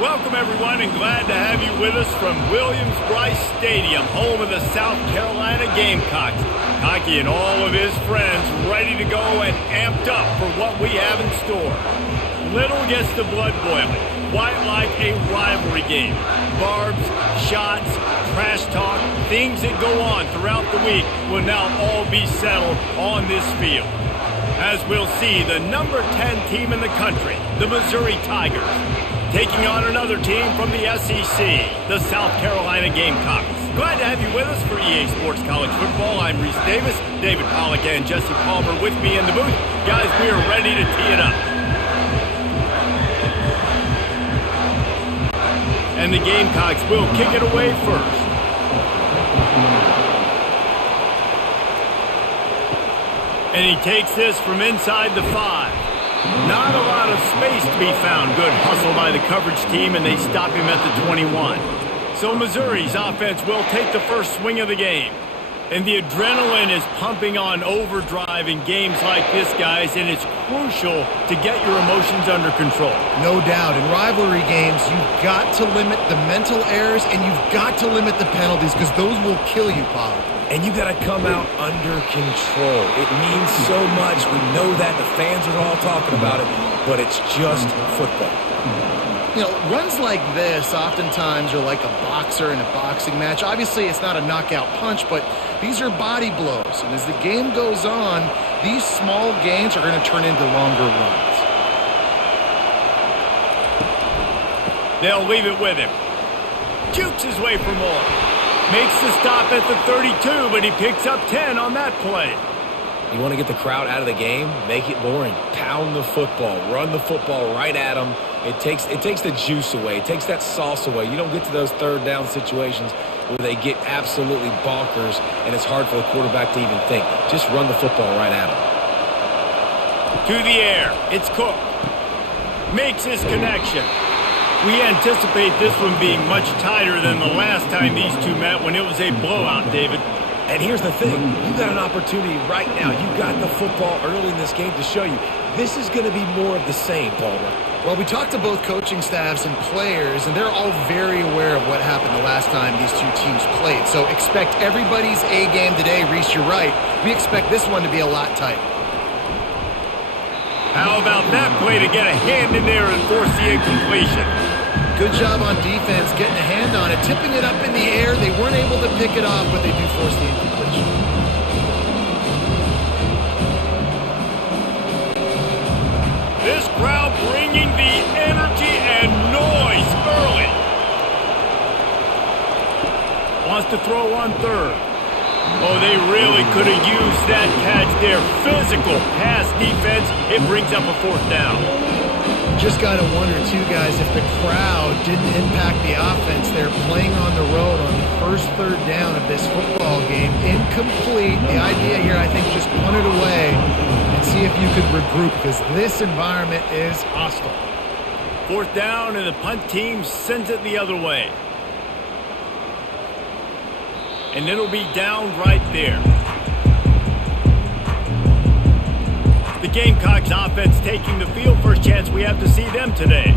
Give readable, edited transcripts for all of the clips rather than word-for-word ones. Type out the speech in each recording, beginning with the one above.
Welcome, everyone, and glad to have you with us from Williams-Brice Stadium, home of the South Carolina Gamecocks. Cocky and all of his friends ready to go and amped up for what we have in store. Little gets the blood boiling, quite like a rivalry game. Barbs, shots, trash talk, things that go on throughout the week will now all be settled on this field. As we'll see, the number 10 team in the country, the Missouri Tigers, taking on another team from the SEC, the South Carolina Gamecocks. Glad to have you with us for EA Sports College Football. I'm Reese Davis, David Pollack and Jesse Palmer with me in the booth. Guys, we are ready to tee it up. And the Gamecocks will kick it away first. And he takes this from inside the 5. Not a lot of space to be found. Good hustle by the coverage team, and they stop him at the 21. So Missouri's offense will take the first swing of the game. And the adrenaline is pumping on overdrive in games like this, guys, and it's crucial to get your emotions under control. No doubt. In rivalry games, you've got to limit the mental errors, and you've got to limit the penalties, because those will kill you, Paul. And you got to come out under control. It means so much. We know that. The fans are all talking about it, but it's just football. You know, runs like this oftentimes are like a boxer in a boxing match. Obviously, it's not a knockout punch, but these are body blows. And as the game goes on, these small gains are going to turn into longer runs. They'll leave it with him. Jukes his way for more. Makes the stop at the 32, but he picks up 10 on that play. You want to get the crowd out of the game? Make it boring. Pound the football. Run the football right at them. It takes the juice away. It takes that sauce away. You don't get to those third down situations where they get absolutely bonkers, and it's hard for the quarterback to even think. Just run the football right at them. To the air. It's Cook. Makes his connection. We anticipate this one being much tighter than the last time these two met when it was a blowout, David. And here's the thing. You got an opportunity right now. You got the football early in this game to show you this is going to be more of the same, Palmer. Well, we talked to both coaching staffs and players, and they're all very aware of what happened the last time these two teams played. So expect everybody's A game today. Reese, you're right. We expect this one to be a lot tighter. How about that play to get a hand in there and force the incompletion? Good job on defense getting a hand on it, tipping it up in the air. They weren't able to pick it off, but they do force the incompletion. This crowd bringing the energy and noise early. Wants to throw on third. Oh, they really could have used that catch there. Physical pass defense. It brings up a fourth down. Just got to wonder, too, guys, if the crowd didn't impact the offense. They're playing on the road on the first third down of this football game. Incomplete. The idea here, I think, just punt it away and see if you could regroup, because this environment is hostile. Fourth down, and the punt team sends it the other way. And it'll be down right there. The Gamecocks offense taking the field. First chance we have to see them today.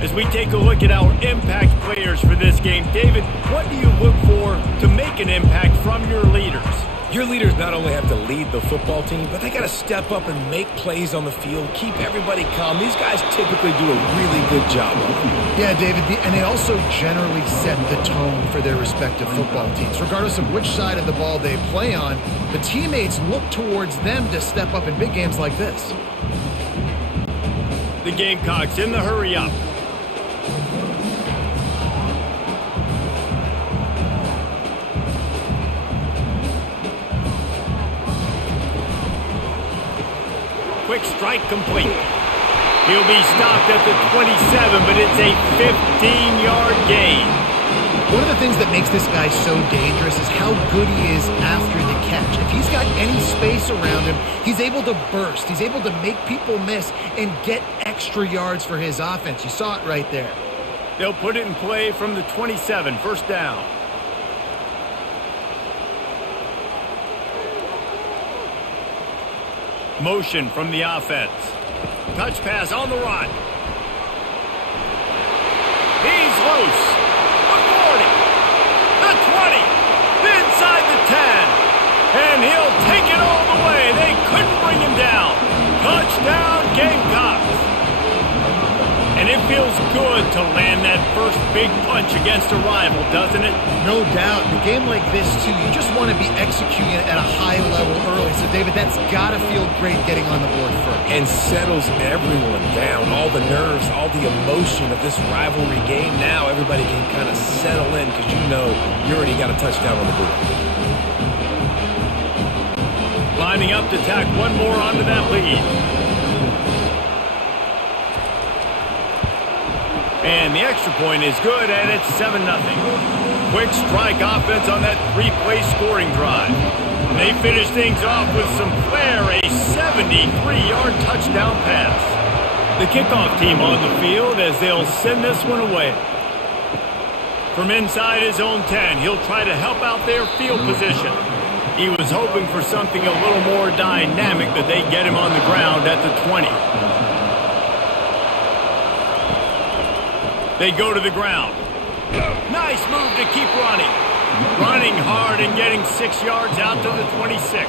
As we take a look at our impact players for this game, David, what do you look for to make an impact from your leaders? Your leaders not only have to lead the football team, but they got to step up and make plays on the field, keep everybody calm. These guys typically do a really good job of it. Yeah, David, and they also generally set the tone for their respective football teams. Regardless of which side of the ball they play on, the teammates look towards them to step up in big games like this. The Gamecocks in the hurry up. Quick strike complete. He'll be stopped at the 27, but it's a 15-yard gain. One of the things that makes this guy so dangerous is how good he is after the catch. If he's got any space around him, he's able to burst. He's able to make people miss and get extra yards for his offense. You saw it right there. They'll put it in play from the 27, first down. Motion from the offense. Touch pass on the run. He's loose. The 40. The 20. Inside the 10. And he'll take it all the way. They couldn't bring him down. Touchdown, Gamecocks. And it feels good to land that first big punch against a rival, doesn't it? No doubt. In a game like this, too, you just want to be executing it at a high level early. So, David, that's got to feel great getting on the board first. And settles everyone down. All the nerves, all the emotion of this rivalry game. Now everybody can kind of settle in because you know you already got a touchdown on the board. Lining up to tack one more onto that lead. And the extra point is good, and it's 7-0. Quick strike offense on that three-play scoring drive. And they finish things off with some flair, a 73-yard touchdown pass. The kickoff team on the field as they'll send this one away. From inside his own 10, he'll try to help out their field position. He was hoping for something a little more dynamic that they get him on the ground at the 20. They go to the ground. Nice move to keep running. Running hard and getting 6 yards out to the 26.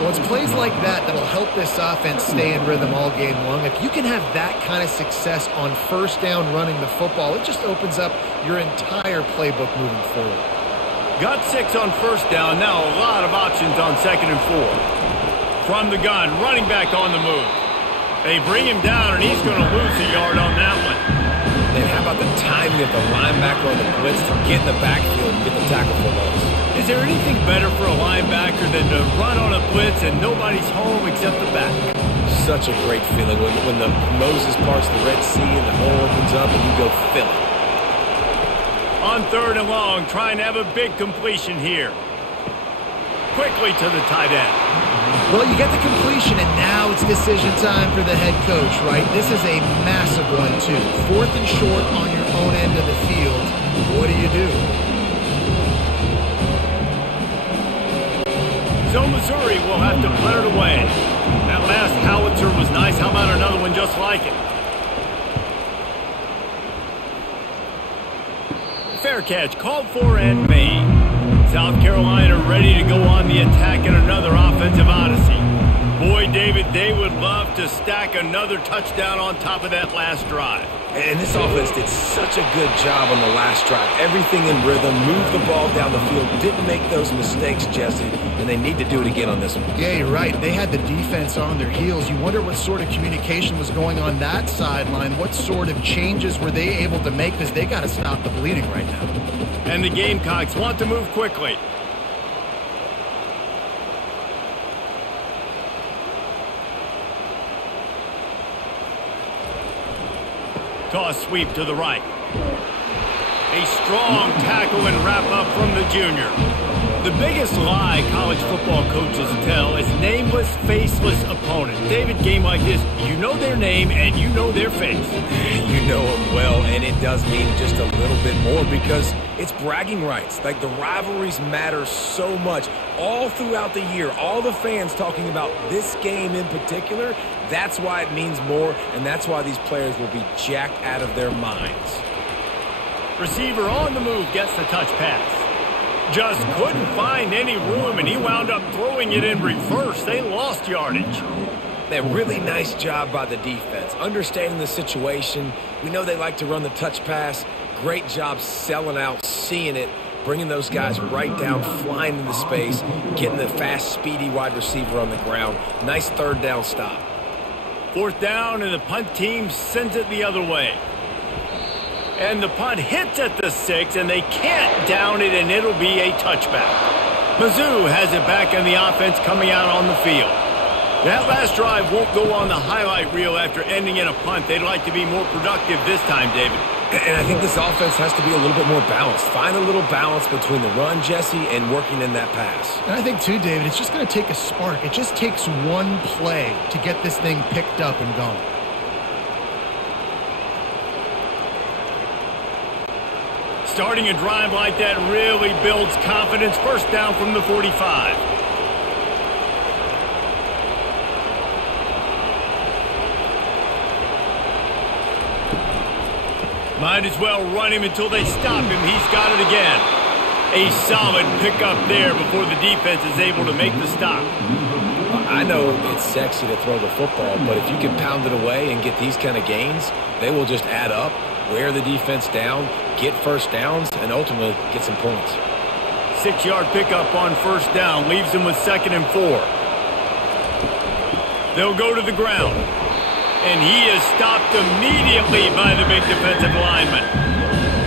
Well, it's plays like that that'll help this offense stay in rhythm all game long. If you can have that kind of success on first down running the football, it just opens up your entire playbook moving forward. Got 6 on first down. Now a lot of options on 2nd and 4. From the gun, running back on the move. They bring him down, and he's going to lose a yard on that one. And how about the timing of the linebacker on the blitz to get in the backfield and get the tackle for loss? Is there anything better for a linebacker than to run on a blitz and nobody's home except the back? Such a great feeling when the Moses parts the Red Sea and the hole opens up and you go fill it. On 3rd and long, trying to have a big completion here. Quickly to the tight end. Well, you get the completion, and now it's decision time for the head coach, right? This is a massive one, too. 4th and short on your own end of the field. What do you do? So Missouri will have to put it away. That last howitzer was nice. How about another one just like it? Fair catch, called for and made. South Carolina ready to go on the attack in another offensive odyssey. Boy, David, they would love to stack another touchdown on top of that last drive. And this offense did such a good job on the last drive. Everything in rhythm, moved the ball down the field, didn't make those mistakes, Jesse, and they need to do it again on this one. Yeah, you're right. They had the defense on their heels. You wonder what sort of communication was going on that sideline. What sort of changes were they able to make, because they got to stop the bleeding right now. And the Gamecocks want to move quickly. Toss sweep to the right. A strong tackle and wrap up from the junior. The biggest lie college football coaches tell is nameless, faceless opponent. David, game like this, you know their name and you know their face. You know them well, and it does mean just a little bit more because it's bragging rights. Like, the rivalries matter so much all throughout the year. All the fans talking about this game in particular, that's why it means more, and that's why these players will be jacked out of their minds. Receiver on the move gets the touch pass. Just couldn't find any room, and he wound up throwing it in reverse. They lost yardage. A really nice job by the defense, understanding the situation. We know they like to run the touch pass. Great job selling out, seeing it, bringing those guys right down, flying into space, getting the fast, speedy wide receiver on the ground. Nice 3rd down stop. 4th down, and the punt team sends it the other way. And the punt hits at the 6, and they can't down it, and it'll be a touchback. Mizzou has it back in the offense coming out on the field. That last drive won't go on the highlight reel after ending in a punt. They'd like to be more productive this time, David. And I think this offense has to be a little bit more balanced. Find a little balance between the run, Jesse, and working in that pass. And I think, too, David, it's just going to take a spark. It just takes one play to get this thing picked up and going. Starting a drive like that really builds confidence. 1st down from the 45. Might as well run him until they stop him. He's got it again. A solid pickup there before the defense is able to make the stop. I know it's sexy to throw the football, but if you can pound it away and get these kind of gains, they will just add up, wear the defense down, get first downs, and ultimately get some points. 6-yard pickup on first down leaves them with 2nd and 4. They'll go to the ground. And he is stopped immediately by the big defensive lineman.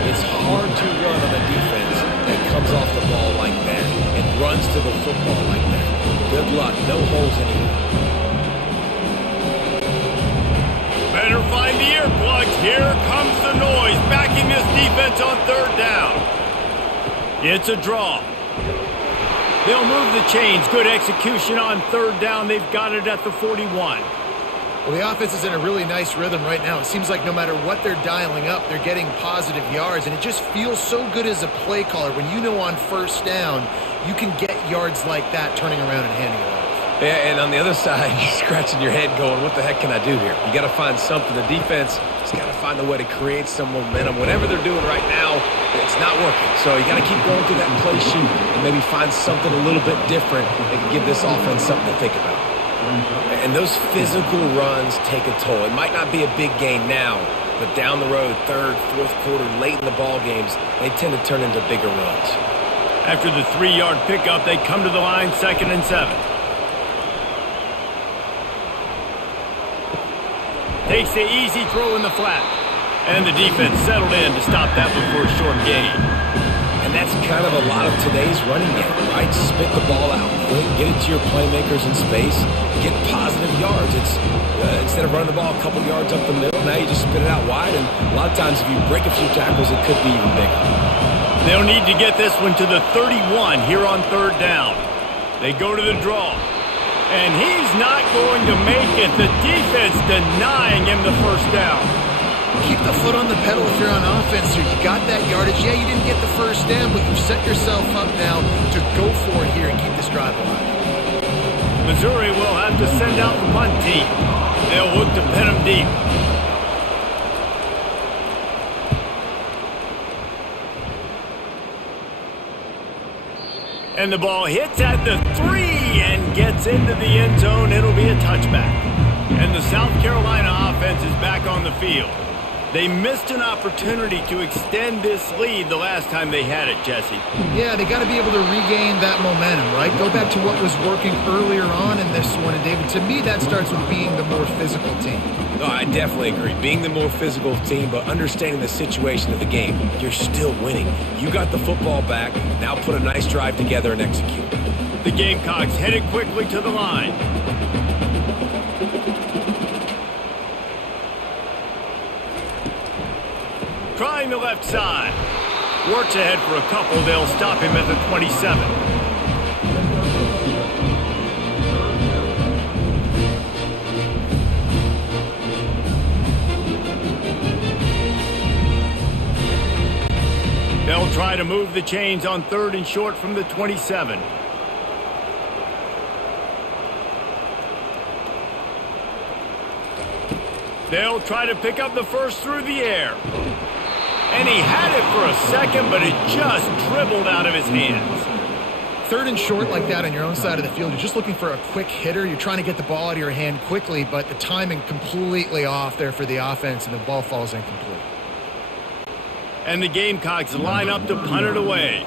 It's hard to run on a defense that comes off the ball like that and runs to the football like that. Good luck. No holes anywhere. Better find the earplugs. Here comes the noise, backing this defense on 3rd down. It's a draw. They'll move the chains. Good execution on 3rd down. They've got it at the 41. Well, the offense is in a really nice rhythm right now. It seems like no matter what they're dialing up, they're getting positive yards, and it just feels so good as a play caller when you know on 1st down you can get yards like that turning around and handing it off. Yeah, and on the other side, you're scratching your head going, what the heck can I do here? You got to find something. The defense has got to find a way to create some momentum. Whatever they're doing right now, it's not working. So you got to keep going through that play sheet and maybe find something a little bit different that can give this offense something to think about. And those physical runs take a toll. It might not be a big gain now, but down the road, 3rd, 4th quarter, late in the ball games, they tend to turn into bigger runs. After the 3-yard pickup, they come to the line, 2nd and 7. Takes the easy throw in the flat. And the defense settled in to stop that one for a short gain. And that's kind of a lot of today's running game, right? Spit the ball out quick, get it to your playmakers in space, get positive yards. It's instead of running the ball a couple yards up the middle, now you just spit it out wide, and a lot of times if you break a few tackles, it could be even bigger. They'll need to get this one to the 31 here on 3rd down. They go to the draw, and he's not going to make it. The defense denying him the 1st down. Keep the foot on the pedal if you're on offense here. You got that yardage. Yeah, you didn't get the 1st down, but you've set yourself up now to go for it here and keep this drive alive. Missouri will have to send out the punt team. They'll look to pin them deep. And the ball hits at the 3 and gets into the end zone. It'll be a touchback. And the South Carolina offense is back on the field. They missed an opportunity to extend this lead the last time they had it, Jesse. Yeah, they got to be able to regain that momentum, right? Go back to what was working earlier on in this one. And, David, to me, that starts with being the more physical team. No, I definitely agree. Being the more physical team, but understanding the situation of the game. You're still winning. You got the football back. Now put a nice drive together and execute. The Gamecocks headed quickly to the line. Trying the left side. Works ahead for a couple. They'll stop him at the 27. They'll try to move the chains on 3rd and short from the 27. They'll try to pick up the 1st through the air. And he had it for a second, but it just dribbled out of his hands. 3rd and short like that on your own side of the field, you're just looking for a quick hitter. You're trying to get the ball out of your hand quickly, but the timing completely off there for the offense, and the ball falls incomplete. And the Gamecocks line up to punt it away.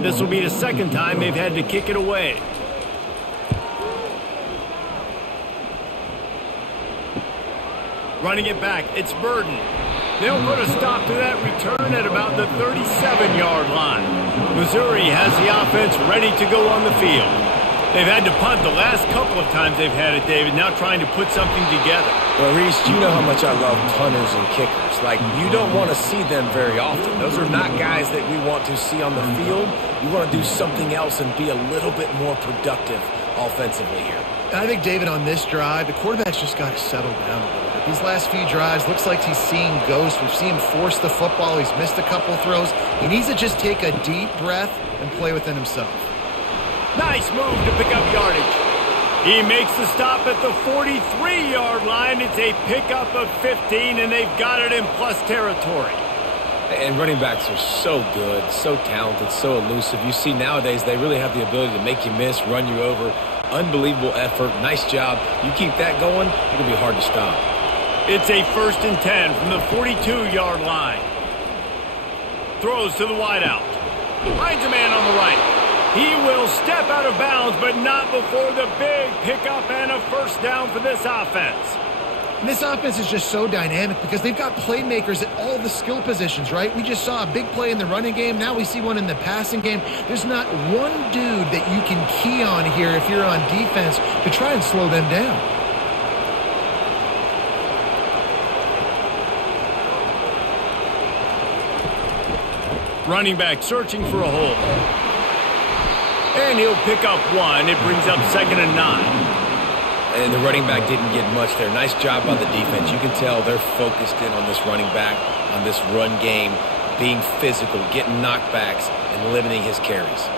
This will be the 2nd time they've had to kick it away. Running it back, it's Burden. They'll put a stop to that return at about the 37-yard line. Missouri has the offense ready to go on the field. They've had to punt the last couple of times they've had it, David, now trying to put something together. Well, Reese, you know how much I love punters and kickers. Like, you don't want to see them very often. Those are not guys that we want to see on the field. You want to do something else and be a little bit more productive offensively here. And I think, David, on this drive, the quarterback's just got to settle down a little bit. These last few drives, looks like he's seeing ghosts. We've seen him force the football. He's missed a couple throws. He needs to just take a deep breath and play within himself. Nice move to pick up yardage. He makes the stop at the 43-yard line. It's a pickup of 15, and they've got it in plus territory. And running backs are so good, so talented, so elusive. You see nowadays they really have the ability to make you miss, run you over. Unbelievable effort. Nice job. You keep that going, it'll be hard to stop. It's a 1st and 10 from the 42-yard line. Throws to the wideout. Finds a man on the right. He will step out of bounds, but not before the big pickup and a 1st down for this offense. And this offense is just so dynamic because they've got playmakers at all the skill positions, right? We just saw a big play in the running game. Now we see one in the passing game. There's not one dude that you can key on here if you're on defense to try and slow them down. Running back searching for a hole. And he'll pick up 1. It brings up 2nd and 9. And the running back didn't get much there. Nice job by the defense. You can tell they're focused in on this running back, on this run game, being physical, getting knockbacks, and limiting his carries.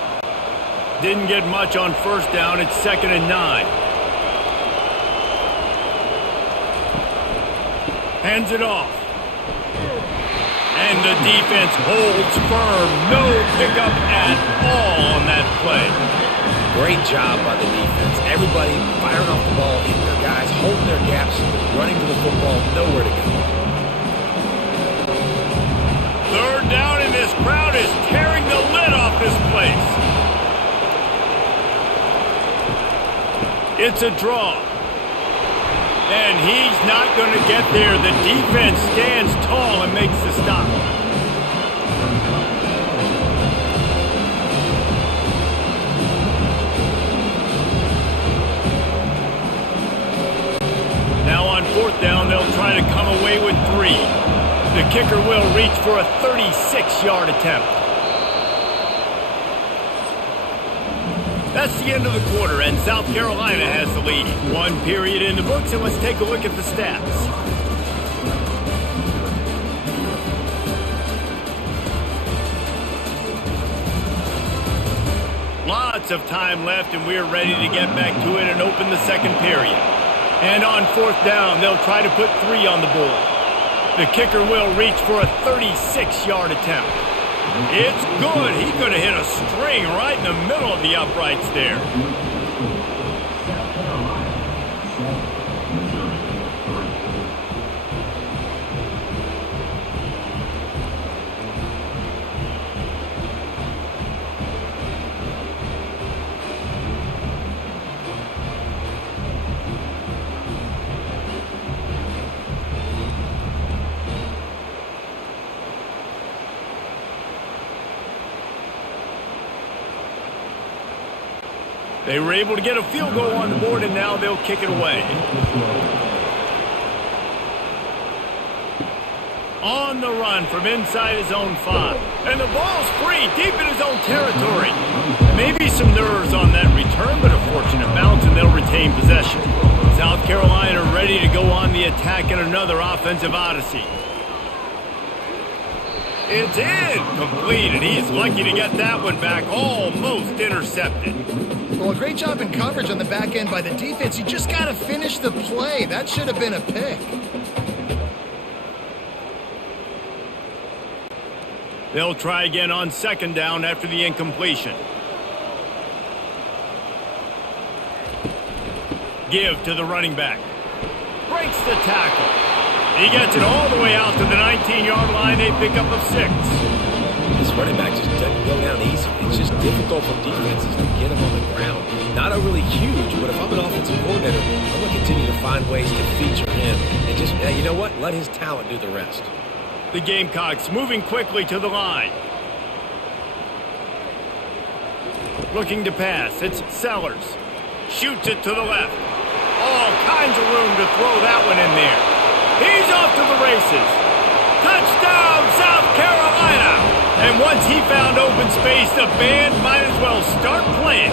Didn't get much on 1st down. It's 2nd and 9. Hands it off. And the defense holds firm. No pickup at all on that play. Great job by the defense. Everybody firing off the ball, hitting their guys, holding their gaps, running to the football, nowhere to go. 3rd down, and this crowd is tearing the lid off this place. It's a draw. And he's not going to get there. The defense stands tall and makes the stop. Now on 4th down, they'll try to come away with 3. The kicker will reach for a 36-yard attempt. That's the end of the quarter, and South Carolina has the lead. 1 period in the books, and let's take a look at the stats. Lots of time left, and we're ready to get back to it and open the 2nd period. And on 4th down, they'll try to put 3 on the board. The kicker will reach for a 36-yard attempt. It's good. He's going to hit a string right in the middle of the uprights there. They were able to get a field goal on the board, and now they'll kick it away. On the run from inside his own 5. And the ball's free, deep in his own territory. Maybe some nerves on that return, but a fortunate bounce, and they'll retain possession. South Carolina ready to go on the attack in another offensive odyssey. It's in, complete, and he's lucky to get that one back, almost intercepted. Well, a great job in coverage on the back end by the defense. You just got to finish the play. That should have been a pick. They'll try again on 2nd down after the incompletion. Give to the running back. Breaks the tackle. He gets it all the way out to the 19-yard line. They pick up a 6. This running back just doesn't go down easy. It's just difficult for defenses to get him on the ground. Not overly huge, but if I'm an offensive coordinator, I'm going to continue to find ways to feature him. And just, you know what? Let his talent do the rest. The Gamecocks moving quickly to the line. Looking to pass. It's Sellers. Shoots it to the left. All kinds of room to throw that one in there. He's off to the races. Touchdown, South Carolina! And once he found open space, the band might as well start playing.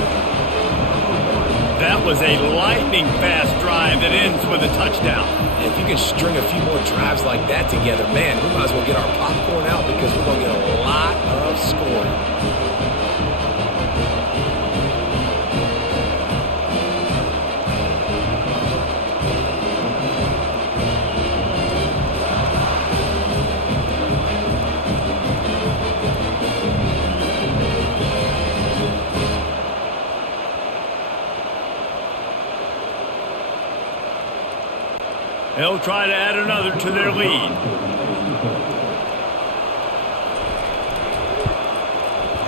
That was a lightning-fast drive that ends with a touchdown. If you can string a few more drives like that together, man, we might as well get our popcorn out because we're going to get a lot of scoring. They'll try to add another to their lead.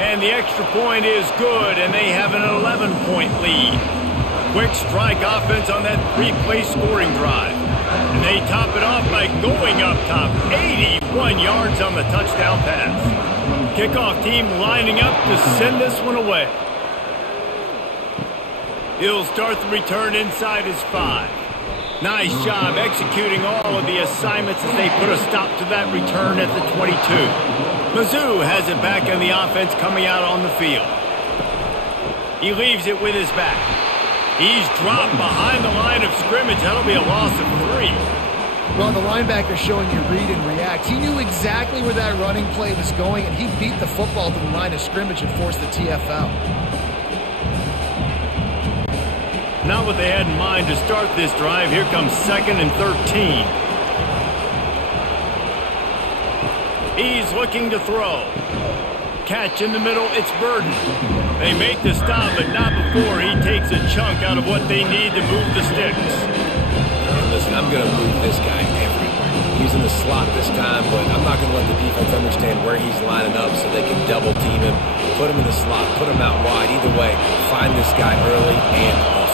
And the extra point is good, and they have an 11-point lead. Quick strike offense on that three-play scoring drive. And they top it off by going up top. 81 yards on the touchdown pass. Kickoff team lining up to send this one away. He'll start the return inside his 5. Nice job executing all of the assignments as they put a stop to that return at the 22. Mizzou has it back in the offense coming out on the field. He leaves it with his back. He's dropped behind the line of scrimmage. That'll be a loss of 3. Well, the linebacker showing you read and react. He knew exactly where that running play was going, and he beat the football to the line of scrimmage and forced the TFL. Not what they had in mind to start this drive. Here comes 2nd and 13. He's looking to throw. Catch in the middle, it's Burden. They make the stop, but not before he takes a chunk out of what they need to move the sticks. Listen, I'm going to move this guy everywhere. He's in the slot this time, but I'm not going to let the defense understand where he's lining up so they can double team him, put him in the slot, put him out wide. Either way, find this guy early and often.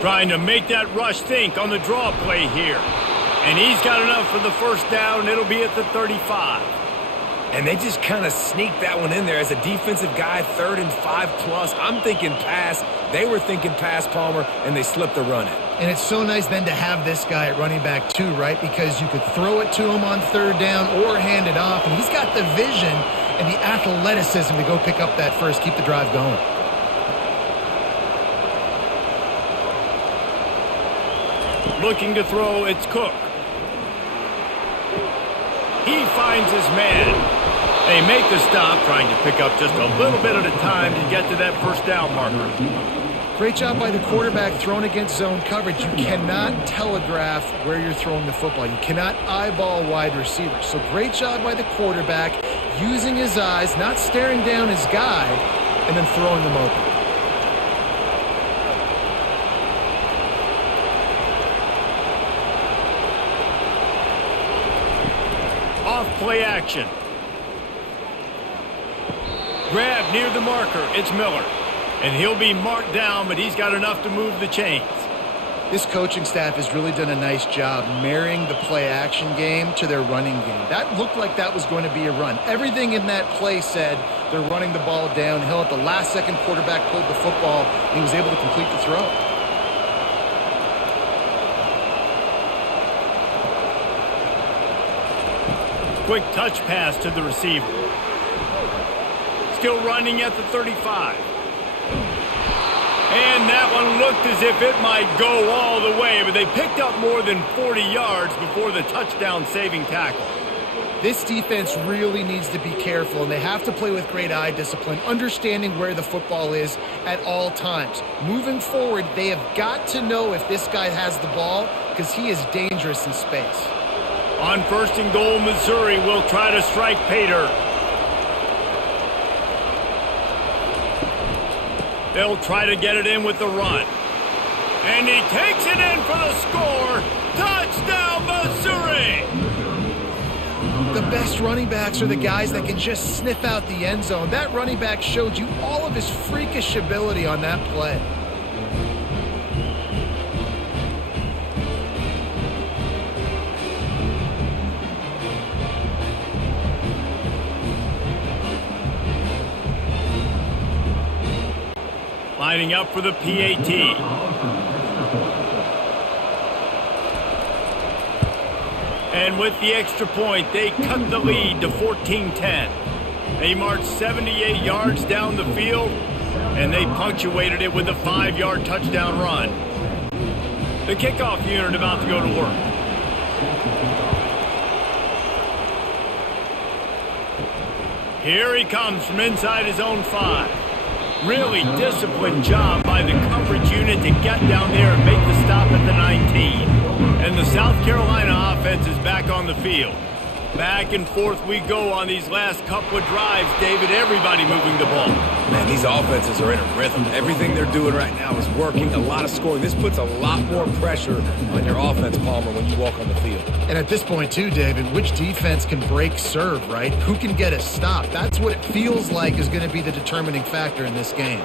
Trying to make that rush think on the draw play here. And he's got enough for the first down. It'll be at the 35. And they just kind of sneaked that one in there as a defensive guy, 3rd and 5+. I'm thinking pass. They were thinking pass, Palmer, and they slipped the run in. And it's so nice then to have this guy at running back too, right? Because you could throw it to him on 3rd down or hand it off. And he's got the vision and the athleticism to go pick up that first, keep the drive going. Looking to throw, it's Cook. He finds his man. They make the stop, trying to pick up just a little bit at a time to get to that first down marker. Great job by the quarterback thrown against zone coverage. You cannot telegraph where you're throwing the football. You cannot eyeball wide receivers. So great job by the quarterback using his eyes, not staring down his guy, and then throwing them open. Play action. Grab near the marker. It's Miller. And he'll be marked down, but he's got enough to move the chains. This coaching staff has really done a nice job marrying the play action game to their running game. That looked like that was going to be a run. Everything in that play said they're running the ball downhill. At the last second, quarterback pulled the football, and he was able to complete the throw. Quick touch pass to the receiver. Still running at the 35. And that one looked as if it might go all the way, but they picked up more than 40 yards before the touchdown-saving tackle. This defense really needs to be careful, and they have to play with great eye discipline, understanding where the football is at all times. Moving forward, they have got to know if this guy has the ball, because he is dangerous in space. On 1st and goal, Missouri will try to strike Pater. They'll try to get it in with the run. And he takes it in for the score. Touchdown, Missouri! The best running backs are the guys that can just sniff out the end zone. That running back showed you all of his freakish ability on that play. Lining up for the PAT. And with the extra point, they cut the lead to 14-10. They marched 78 yards down the field, and they punctuated it with a 5-yard touchdown run. The kickoff unit about to go to work. Here he comes from inside his own 5. Really disciplined job by the coverage unit to get down there and make the stop at the 19. And the South Carolina offense is back on the field. Back and forth we go on these last couple of drives, David. Everybody moving the ball. Man, these offenses are in a rhythm. Everything they're doing right now is working. A lot of scoring. This puts a lot more pressure on your offense, Palmer, when you walk on the field. And at this point, too, David, which defense can break serve, right? Who can get a stop? That's what it feels like is going to be the determining factor in this game.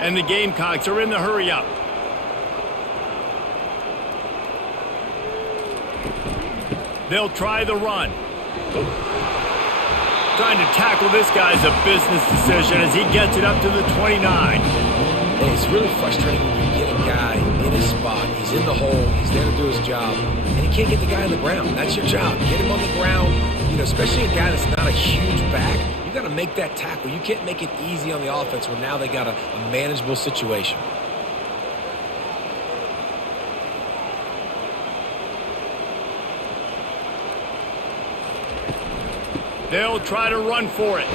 And the Gamecocks are in the hurry-up. They'll try the run. Trying to tackle this guy's a business decision as he gets it up to the 29. And it's really frustrating when you get a guy in his spot. He's in the hole. He's there to do his job. And he can't get the guy on the ground. That's your job. Get him on the ground. You know, especially a guy that's not a huge back. You got to make that tackle. You can't make it easy on the offense when now they got a manageable situation. They'll try to run for it.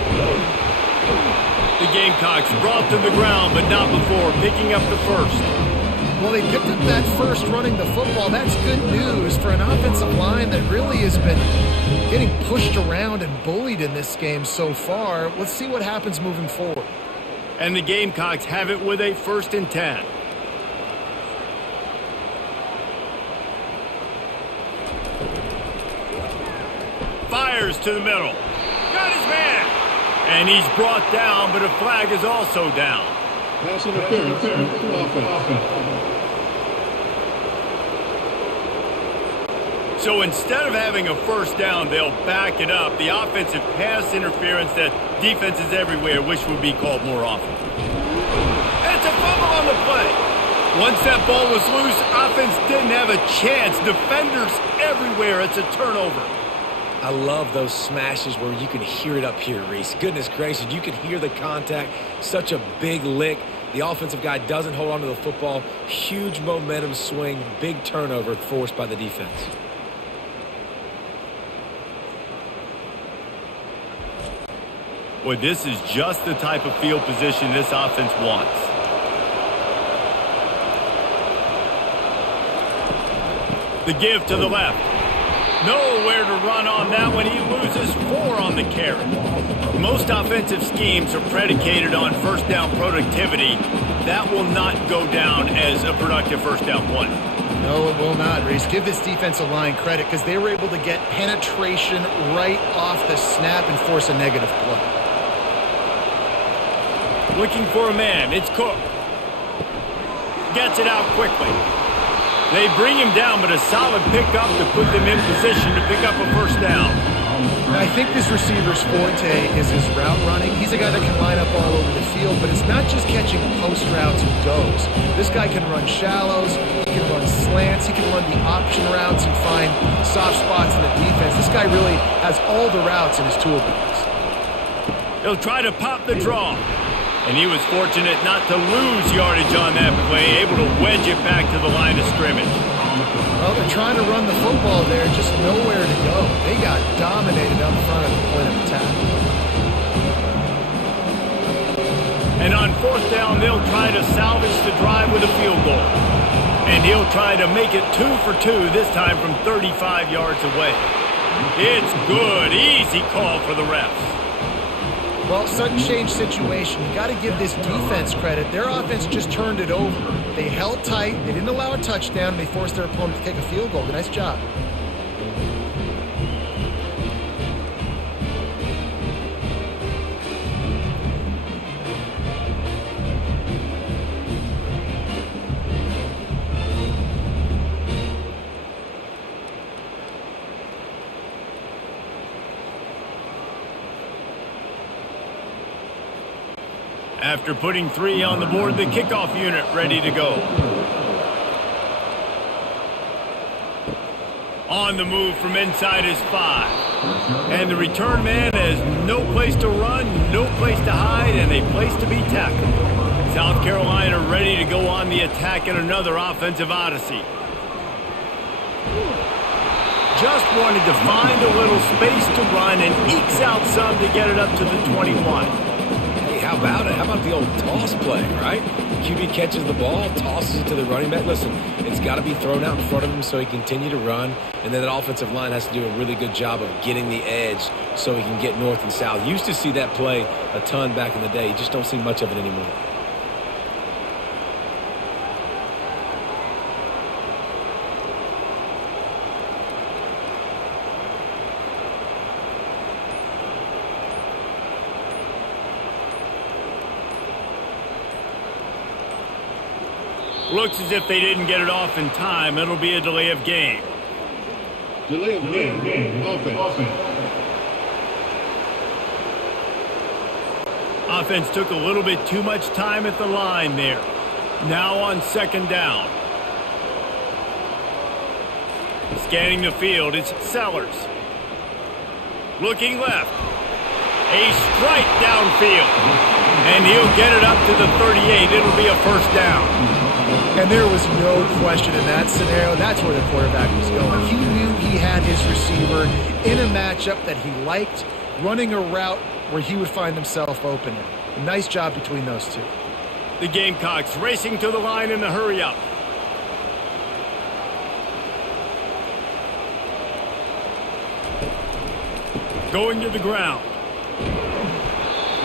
The Gamecocks brought to the ground, but not before picking up the first. Well, they picked up that first running the football. That's good news for an offensive line that really has been getting pushed around and bullied in this game so far. Let's see what happens moving forward. And the Gamecocks have it with a 1st and 10. Fires to the middle. Got his man. And he's brought down, but a flag is also down. Pass interference. Offense. So instead of having a 1st down, they'll back it up. The offensive pass interference that defenses everywhere wish would be called more often. It's a fumble on the play. Once that ball was loose, offense didn't have a chance. Defenders everywhere. It's a turnover. I love those smashes where you can hear it up here, Reese. Goodness gracious, you can hear the contact. Such a big lick. The offensive guy doesn't hold on to the football. Huge momentum swing. Big turnover forced by the defense. Boy, this is just the type of field position this offense wants. The give to the left. Nowhere to run on that one. He loses 4 on the carry. Most offensive schemes are predicated on 1st down productivity. That will not go down as a productive 1st down play. No, it will not, Reese. Give this defensive line credit because they were able to get penetration right off the snap and force a negative play. Looking for a man. It's Cook. Gets it out quickly. They bring him down, but a solid pickup to put them in position to pick up a 1st down. I think this receiver's forte is his route running. He's a guy that can line up all over the field, but it's not just catching post routes and goes. This guy can run shallows, he can run slants, he can run the option routes and find soft spots in the defense. This guy really has all the routes in his toolbox. He'll try to pop the draw. And he was fortunate not to lose yardage on that play, able to wedge it back to the line of scrimmage. Well, they're trying to run the football there, just nowhere to go. They got dominated up front at the point of attack. And on 4th down, they'll try to salvage the drive with a field goal. And he'll try to make it 2 for 2, this time from 35 yards away. It's good. Easy call for the refs. Well, sudden change situation. You got to give this defense credit. Their offense just turned it over. They held tight. They didn't allow a touchdown. And they forced their opponent to kick a field goal. Nice job. After putting 3 on the board, the kickoff unit ready to go. On the move from inside his 5. And the return man has no place to run, no place to hide, and a place to be tackled. South Carolina ready to go on the attack in another offensive odyssey. Just wanted to find a little space to run and ekes out some to get it up to the 21. How how about it? How about the old toss play, right? QB catches the ball, tosses it to the running back. Listen, it's got to be thrown out in front of him so he can continue to run, and then that offensive line has to do a really good job of getting the edge so he can get north and south. Used to see that play a ton back in the day. You just don't see much of it anymore. Looks as if they didn't get it off in time. It'll be a delay of game. Delay of game. Offense. Offense took a little bit too much time at the line there. Now on second down. Scanning the field, it's Sellers. Looking left. A strike downfield. And he'll get it up to the 38. It'll be a first down. And there was no question in that scenario. That's where the quarterback was going. He knew he had his receiver in a matchup that he liked, running a route where he would find himself open. Nice job between those two. The Gamecocks racing to the line in the hurry-up. Going to the ground.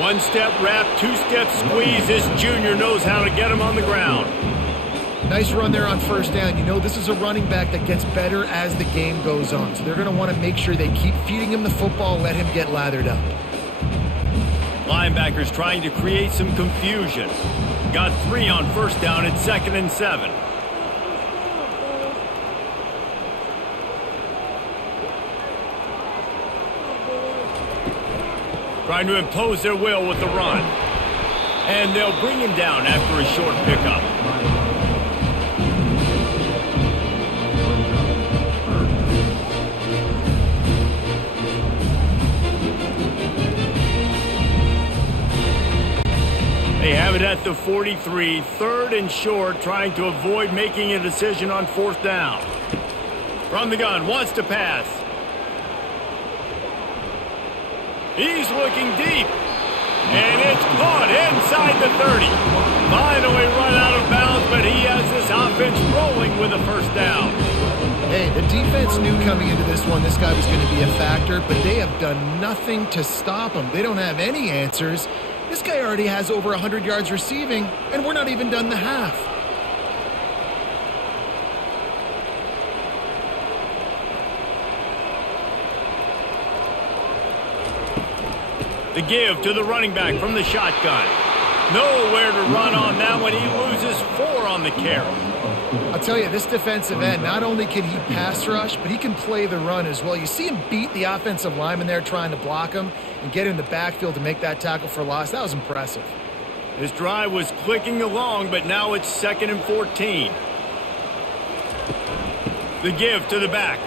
One-step wrap, two-step squeeze. This junior knows how to get him on the ground. Nice run there on first down. You know, this is a running back that gets better as the game goes on. So they're going to want to make sure they keep feeding him the football, let him get lathered up. Linebackers trying to create some confusion. Got 3 on first down at 2nd and 7. Trying to impose their will with the run. And they'll bring him down after a short pickup. They have it at the 43, 3rd and short, trying to avoid making a decision on 4th down. From the gun, wants to pass. He's looking deep. And it's caught inside the 30. Finally run out of bounds, but he has this offense rolling with a first down. Hey, the defense knew coming into this one this guy was going to be a factor, but they have done nothing to stop him. They don't have any answers. This guy already has over 100 yards receiving, and we're not even done the half. The give to the running back from the shotgun. Nowhere to run on that one. He loses 4 on the carry. I'll tell you, this defensive end, not only can he pass rush, but he can play the run as well. You see him beat the offensive lineman there trying to block him and get in the backfield to make that tackle for loss. That was impressive. This drive was clicking along, but now it's 2nd and 14. The give to the back.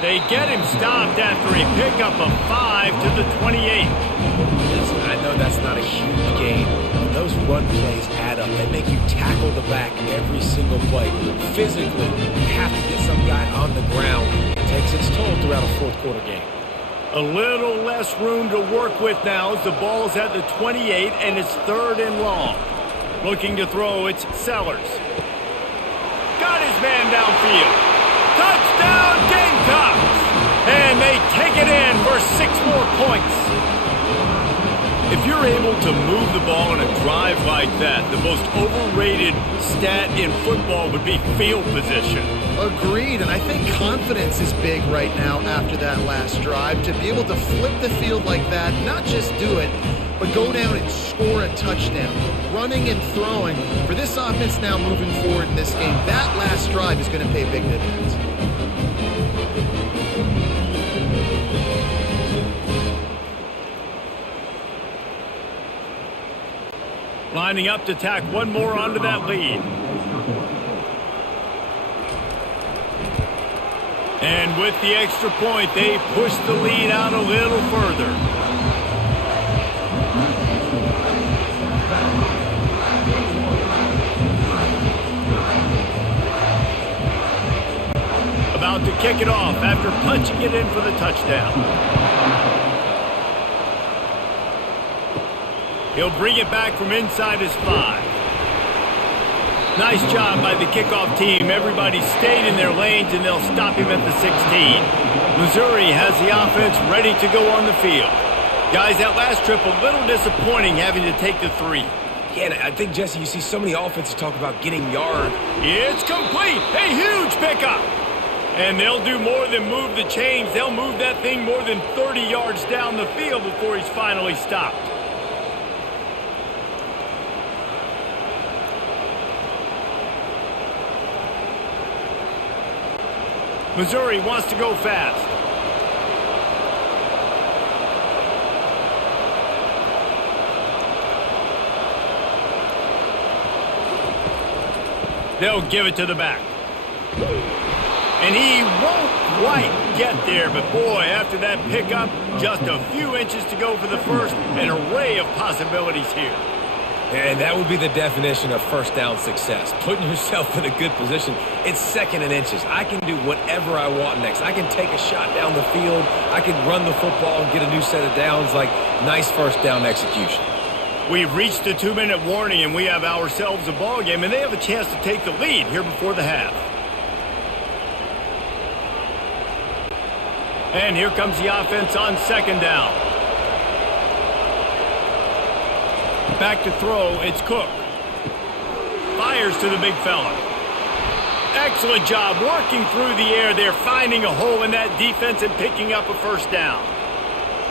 They get him stopped after a pickup of 5 to the 28. Listen, I know that's not a huge gain. Those run plays add up. They make you tackle the back every single play. Physically, you have to get some guy on the ground. It takes its toll throughout a fourth-quarter game. A little less room to work with now as the ball's at the 28 and it's 3rd and long. Looking to throw, it's Sellers. Got his man downfield. Touchdown Gamecocks! And they take it in for 6 more points. If you're able to move the ball in a drive like that, the most overrated stat in football would be field position. Agreed, and I think confidence is big right now after that last drive. To be able to flip the field like that, not just do it, but go down and score a touchdown. Running and throwing. For this offense now moving forward in this game, that last drive is going to pay big dividends. Lining up to tack one more onto that lead. And with the extra point, they push the lead out a little further. About to kick it off after punching it in for the touchdown. He'll bring it back from inside his 5. Nice job by the kickoff team. Everybody stayed in their lanes, and they'll stop him at the 16. Missouri has the offense ready to go on the field. Guys, that last trip a little disappointing having to take the 3. Yeah, and I think, Jesse, you see so many offenses talk about getting yard. It's complete. A huge pickup. And they'll do more than move the chains. They'll move that thing more than 30 yards down the field before he's finally stopped. Missouri wants to go fast. They'll give it to the back. And he won't quite get there, but boy, after that pickup, just a few inches to go for the first. An array of possibilities here. And that would be the definition of first down success. Putting yourself in a good position. It's 2nd and inches. I can do whatever I want next. I can take a shot down the field. I can run the football and get a new set of downs. Like, nice first down execution. We've reached the 2-minute warning, and we have ourselves a ball game, and they have a chance to take the lead here before the half. And here comes the offense on 2nd down. Back to throw, it's Cook. Fires to the big fella. Excellent job working through the air. They're finding a hole in that defense and picking up a first down.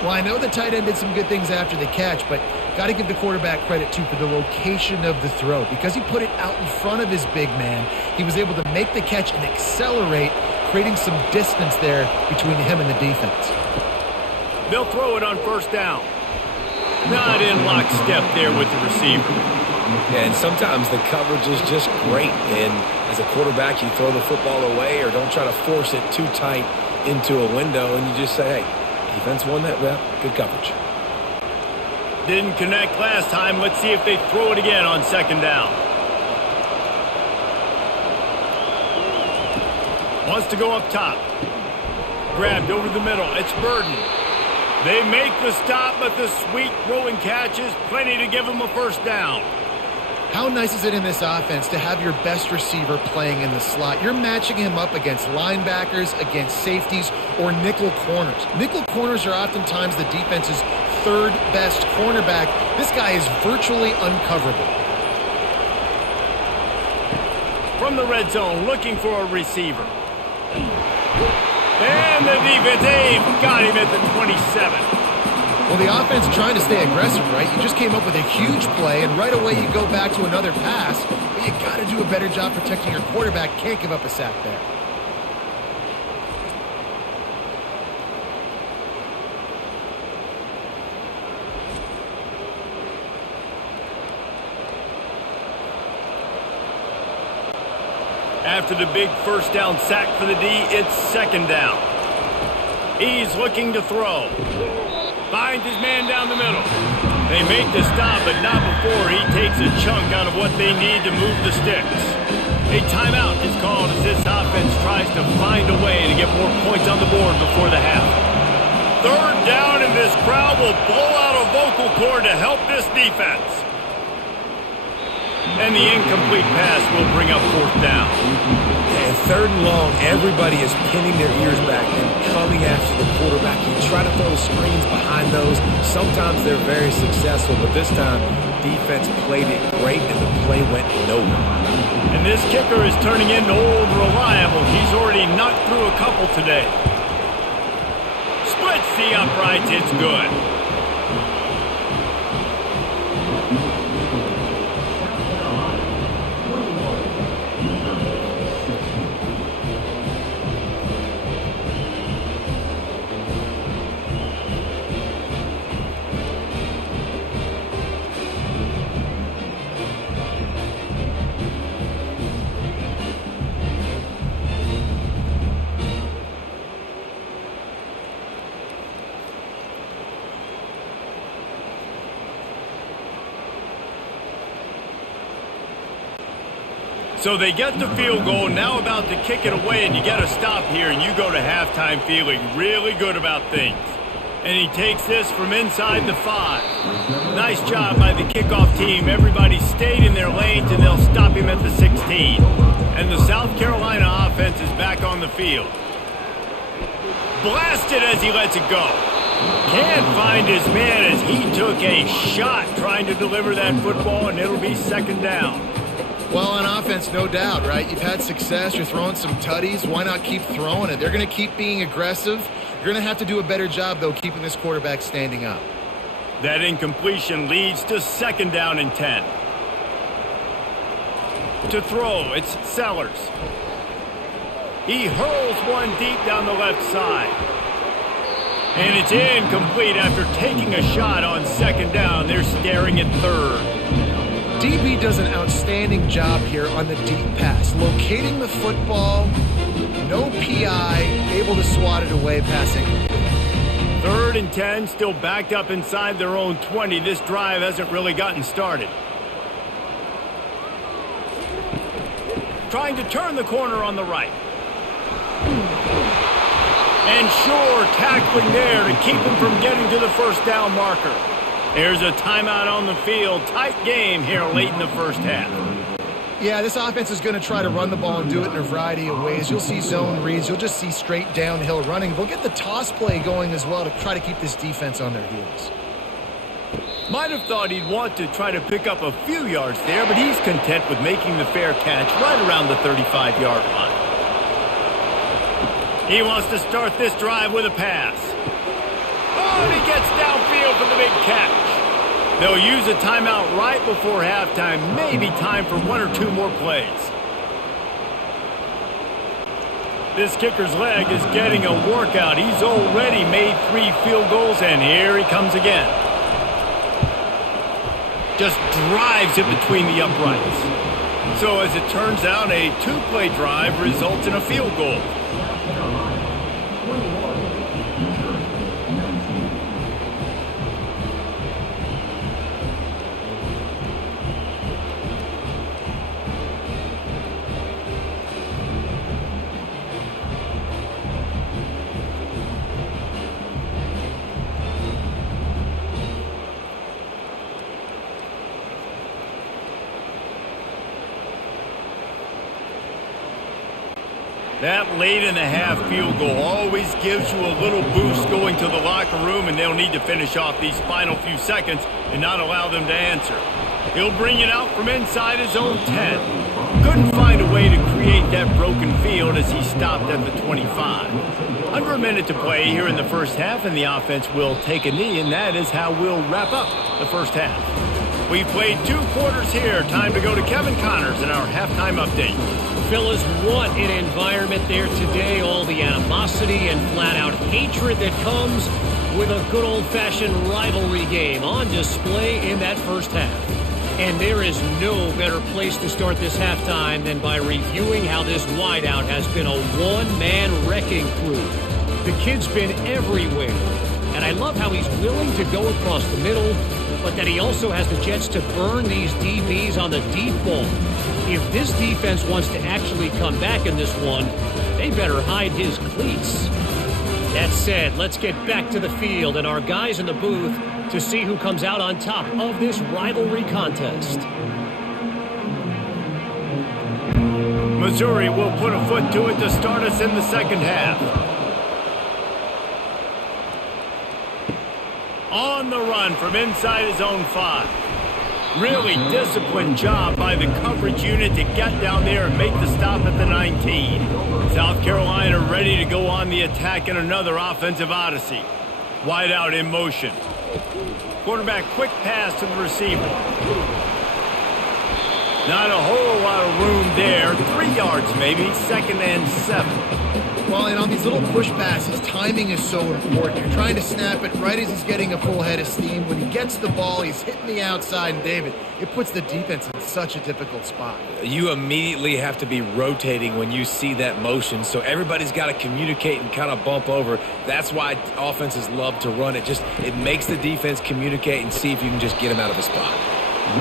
Well, I know the tight end did some good things after the catch, but got to give the quarterback credit, too, for the location of the throw. Because he put it out in front of his big man, he was able to make the catch and accelerate, creating some distance there between him and the defense. They'll throw it on first down. Not in lockstep there with the receiver. Yeah, and sometimes the coverage is just great. And as a quarterback, you throw the football away or don't try to force it too tight into a window, and you just say, hey, defense won that rep. Good coverage. Didn't connect last time. Let's see if they throw it again on 2nd down. Wants to go up top. Grabbed over the middle. It's Burden. They make the stop, but the sweet throwing catch is plenty to give them a first down. How nice is it in this offense to have your best receiver playing in the slot? You're matching him up against linebackers, against safeties, or nickel corners. Nickel corners are oftentimes the defense's 3rd best cornerback. This guy is virtually uncoverable. From the red zone, looking for a receiver. And the defense, they've got him at the 27. Well, the offense trying to stay aggressive, right? You just came up with a huge play, and right away you go back to another pass. But you got to do a better job protecting your quarterback. Can't give up a sack there. After the big first down sack for the D, it's 2nd down. He's looking to throw. Finds his man down the middle. They make the stop, but not before he takes a chunk out of what they need to move the sticks. A timeout is called as this offense tries to find a way to get more points on the board before the half. 3rd down, and this crowd will blow out a vocal cord to help this defense. And the incomplete pass will bring up 4th down. And 3rd and long, everybody is pinning their ears back and coming after the quarterback. You try to throw screens behind those. Sometimes they're very successful, but this time, defense played it great and the play went nowhere. And this kicker is turning into old reliable. He's already knocked through a couple today. Splits the uprights. It's good. So they get the field goal, now about to kick it away, and you get a stop here, and you go to halftime feeling really good about things. And he takes this from inside the 5. Nice job by the kickoff team. Everybody stayed in their lanes, and they'll stop him at the 16. And the South Carolina offense is back on the field. Blasted as he lets it go. Can't find his man as he took a shot trying to deliver that football, and it'll be second down. Well, on offense, no doubt, right? You've had success. You're throwing some tutties. Why not keep throwing it? They're going to keep being aggressive. You're going to have to do a better job, though, keeping this quarterback standing up. That incompletion leads to second down and 10. To throw, it's Sellers. He hurls one deep down the left side. And it's incomplete after taking a shot on second down. They're staring at third. DB does an outstanding job here on the deep pass. Locating the football, no PI, able to swat it away, passing. Third and 10, still backed up inside their own 20. This drive hasn't really gotten started. Trying to turn the corner on the right. And sure, tackling there to keep him from getting to the first down marker. There's a timeout on the field. Tight game here late in the first half. Yeah, this offense is going to try to run the ball and do it in a variety of ways. You'll see zone reads. You'll just see straight downhill running. They'll get the toss play going as well to try to keep this defense on their heels. Might have thought he'd want to try to pick up a few yards there, but he's content with making the fair catch right around the 35-yard line. He wants to start this drive with a pass. Oh, and he gets downfield for the big catch. They'll use a timeout right before halftime. Maybe time for one or two more plays. This kicker's leg is getting a workout. He's already made 3 field goals, and here he comes again. Just drives it between the uprights. So as it turns out, a 2-play drive results in a field goal. That late-in-the-half field goal always gives you a little boost going to the locker room, and they'll need to finish off these final few seconds and not allow them to answer. He'll bring it out from inside his own 10. Couldn't find a way to create that broken field as he stopped at the 25. Under a minute to play here in the first half, and the offense will take a knee, and that is how we'll wrap up the first half. We've played 2 quarters here. Time to go to Kevin Connors in our halftime update. Fellas, what an environment there today. All the animosity and flat-out hatred that comes with a good old-fashioned rivalry game on display in that first half. And there is no better place to start this halftime than by reviewing how this wideout has been a one-man wrecking crew. The kid's been everywhere. And I love how he's willing to go across the middle, but that he also has the jets to burn these DBs on the deep ball. If this defense wants to actually come back in this one, they better hide his cleats. That said, let's get back to the field and our guys in the booth to see who comes out on top of this rivalry contest. Missouri will put a foot to it to start us in the second half. On the run from inside his own 5. Really disciplined job by the coverage unit to get down there and make the stop at the 19. South Carolina ready to go on the attack in another offensive odyssey. Wide out in motion. Quarterback quick pass to the receiver. Not a whole lot of room there. 3 yards maybe, second and 7. Well, and on these little push passes, timing is so important. You're trying to snap it right as he's getting a full head of steam. When he gets the ball, he's hitting the outside, and David, it puts the defense in such a difficult spot. You immediately have to be rotating when you see that motion, so everybody's got to communicate and kind of bump over. That's why offenses love to run it. It makes the defense communicate and see if you can just get him out of the spot.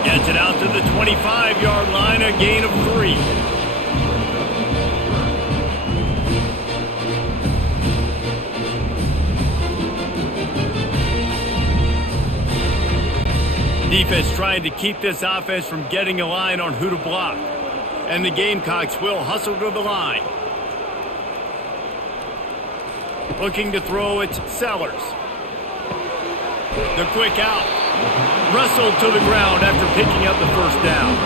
Gets it out to the 25-yard line, a gain of 3. Defense trying to keep this offense from getting a line on who to block. And the Gamecocks will hustle to the line. Looking to throw, it's Sellers. The quick out. Wrestled to the ground after picking up the first down.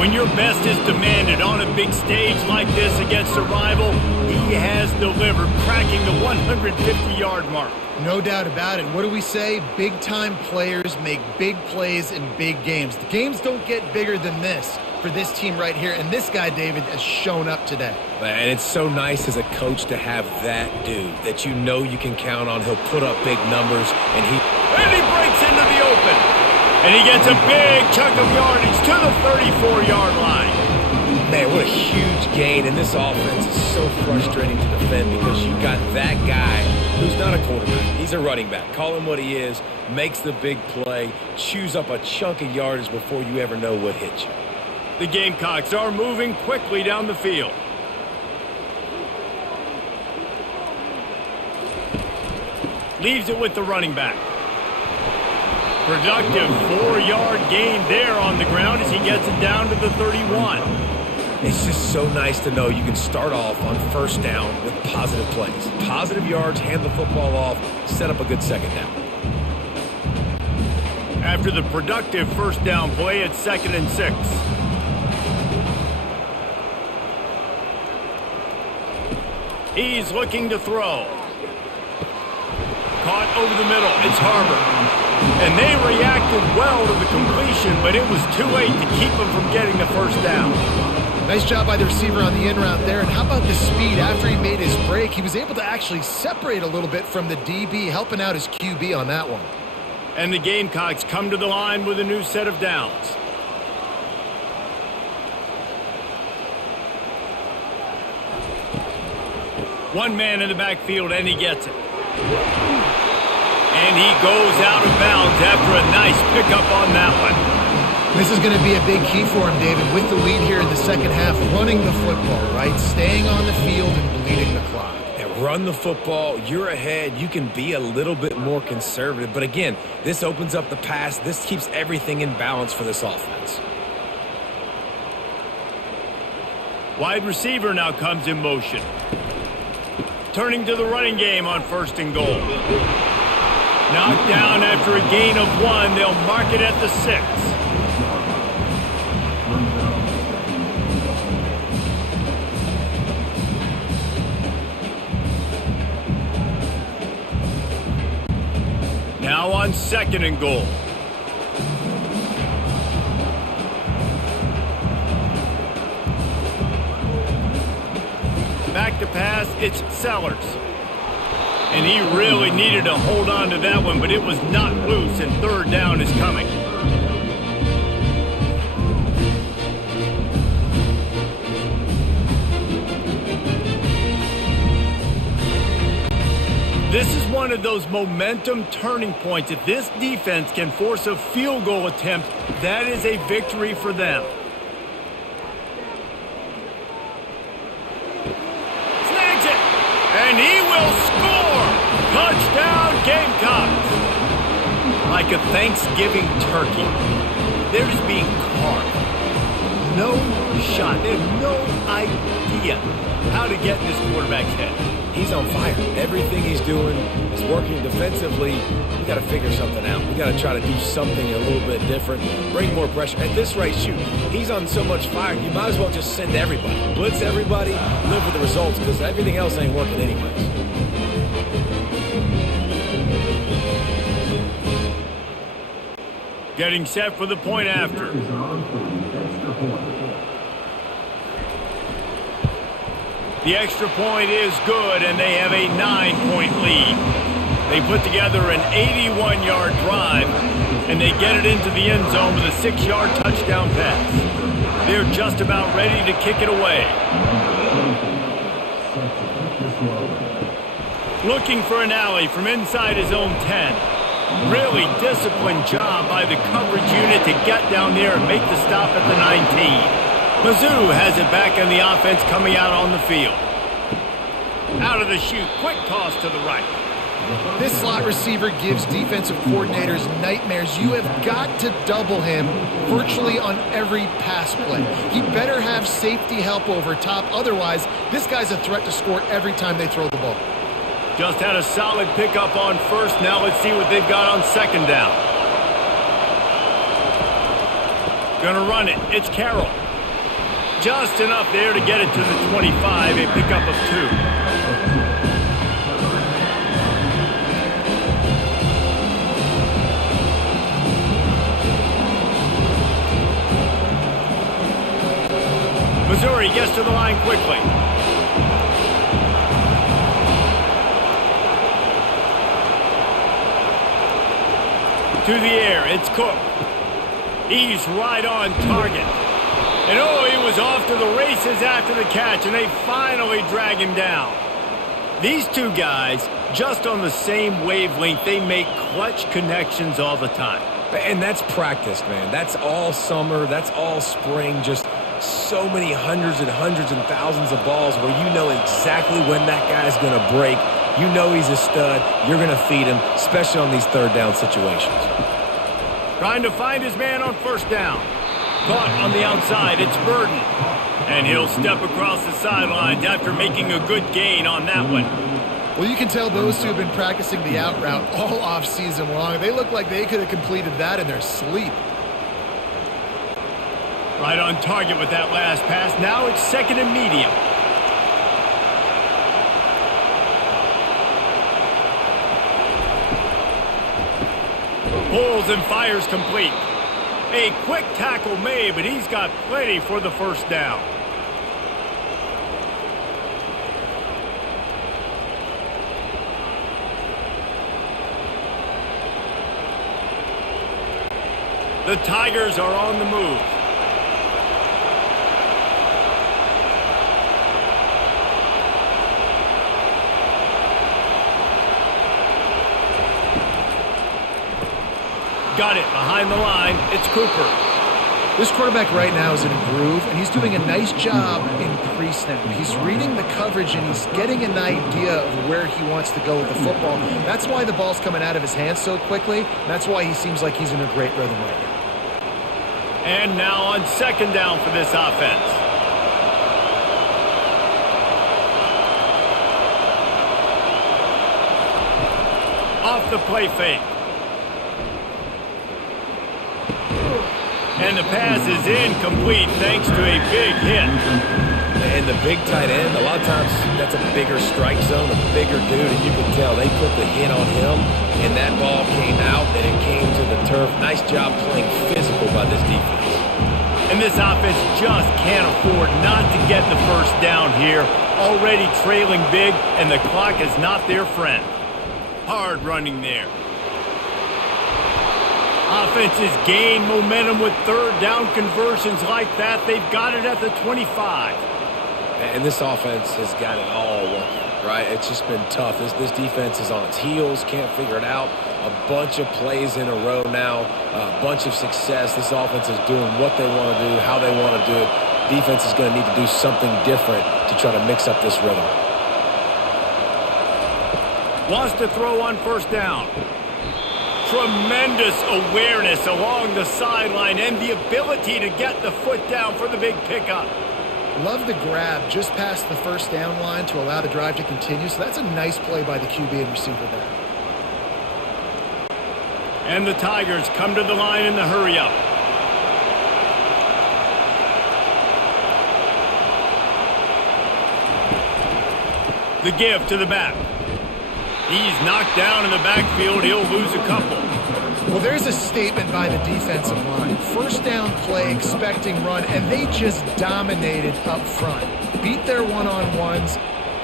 When your best is demanded on a big stage like this against a rival, he has delivered, cracking the 150-yard mark. No doubt about it. What do we say? Big-time players make big plays in big games. The games don't get bigger than this for this team right here, and this guy, David, has shown up today. And it's so nice as a coach to have that dude that you know you can count on. He'll put up big numbers, and he breaks into the open. And he gets a big chunk of yardage to the 34-yard line. Man, what a huge gain, and this offense is so frustrating to defend because you got that guy who's not a quarterback. He's a running back. Call him what he is, makes the big play, chews up a chunk of yardage before you ever know what hit you. The Gamecocks are moving quickly down the field. Leaves it with the running back. Productive 4-yard gain there on the ground as he gets it down to the 31. It's just so nice to know you can start off on first down with positive plays. Positive yards, hand the football off, set up a good second down. After the productive first down play, it's 2nd and 6. He's looking to throw. Caught over the middle. It's Harbor. And they reacted well to the completion, but it was too late to keep them from getting the first down. Nice job by the receiver on the in route there. And how about the speed after he made his break? He was able to actually separate a little bit from the DB, helping out his QB on that one. And the Gamecocks come to the line with a new set of downs. One man in the backfield, and he gets it. And he goes out of bounds after a nice pickup on that one. This is going to be a big key for him, David, with the lead here in the second half, running the football, right? Staying on the field and bleeding the clock. Yeah, run the football. You're ahead. You can be a little bit more conservative. But again, this opens up the pass. This keeps everything in balance for this offense. Wide receiver now comes in motion. Turning to the running game on 1st and goal. Knocked down after a gain of 1. They'll mark it at the 6. Now on 2nd and goal. Back to pass, it's Sellers. And he really needed to hold on to that one, but it was not loose, and 3rd down is coming. This is one of those momentum turning points. If this defense can force a field goal attempt, that is a victory for them. And he will score! Touchdown, Gamecocks! Like a Thanksgiving turkey, they're just being carved. No shot. They have no idea how to get in this quarterback's head. He's on fire. Everything he's doing is working defensively. We got to figure something out. We got to try to do something a little bit different. Bring more pressure. At this rate, shoot, he's on so much fire, you might as well just send everybody. Blitz everybody, live with the results, because everything else ain't working anyways. Getting set for the point after. The extra point is good, and they have a 9-point lead. They put together an 81-yard drive, and they get it into the end zone with a 6-yard touchdown pass. They're just about ready to kick it away. Looking for an alley from inside his own 10. Really disciplined job by the coverage unit to get down there and make the stop at the 19. Mizzou has it back in the offense coming out on the field. Out of the chute, quick toss to the right. This slot receiver gives defensive coordinators nightmares. You have got to double him virtually on every pass play. He better have safety help over top. Otherwise, this guy's a threat to score every time they throw the ball. Just had a solid pickup on first. Now let's see what they've got on second down. Gonna run it. It's Carroll. Just enough there to get it to the 25, a pickup of 2. Missouri gets to the line quickly. To the air, it's Cook. He's right on target. And oh, he was off to the races after the catch, and they finally drag him down. These two guys, just on the same wavelength, they make clutch connections all the time. And that's practice, man. That's all summer. That's all spring. Just so many hundreds and thousands of balls where you know exactly when that guy's going to break. You know he's a stud. You're going to feed him, especially on these third down situations. Trying to find his man on first down. Caught on the outside, it's Burden. And he'll step across the sidelines after making a good gain on that one. Well, you can tell those two have been practicing the out route all off-season long. They look like they could have completed that in their sleep. Right on target with that last pass. Now it's second and medium. Pulls and fires complete. A quick tackle made, but he's got plenty for the first down. The Tigers are on the move. Got it behind the line. It's Cooper. This quarterback right now is in a groove, and he's doing a nice job in pre-snap. He's reading the coverage, and he's getting an idea of where he wants to go with the football. That's why the ball's coming out of his hands so quickly. That's why he seems like he's in a great rhythm right now. And now on second down for this offense. Off the play fake. And the pass is incomplete thanks to a big hit. And the big tight end, a lot of times that's a bigger strike zone, a bigger dude, and you can tell they put the hit on him, and that ball came out, and it came to the turf. Nice job playing physical by this defense. And this offense just can't afford not to get the first down here. Already trailing big, and the clock is not their friend. Hard running there. Offenses gain momentum with third down conversions like that. They've got it at the 25. And this offense has got it all working, right? It's just been tough. This defense is on its heels, can't figure it out. A bunch of plays in a row now, a bunch of success. This offense is doing what they want to do, how they want to do it. Defense is going to need to do something different to try to mix up this rhythm. Wants to throw on first down. Tremendous awareness along the sideline and the ability to get the foot down for the big pickup. Love the grab just past the first down line to allow the drive to continue. So that's a nice play by the QB and receiver there. And the Tigers come to the line in the hurry-up. The give to the back. He's knocked down in the backfield. He'll lose a couple. Well, there's a statement by the defensive line. First down play, expecting run, and they just dominated up front. Beat their one-on-ones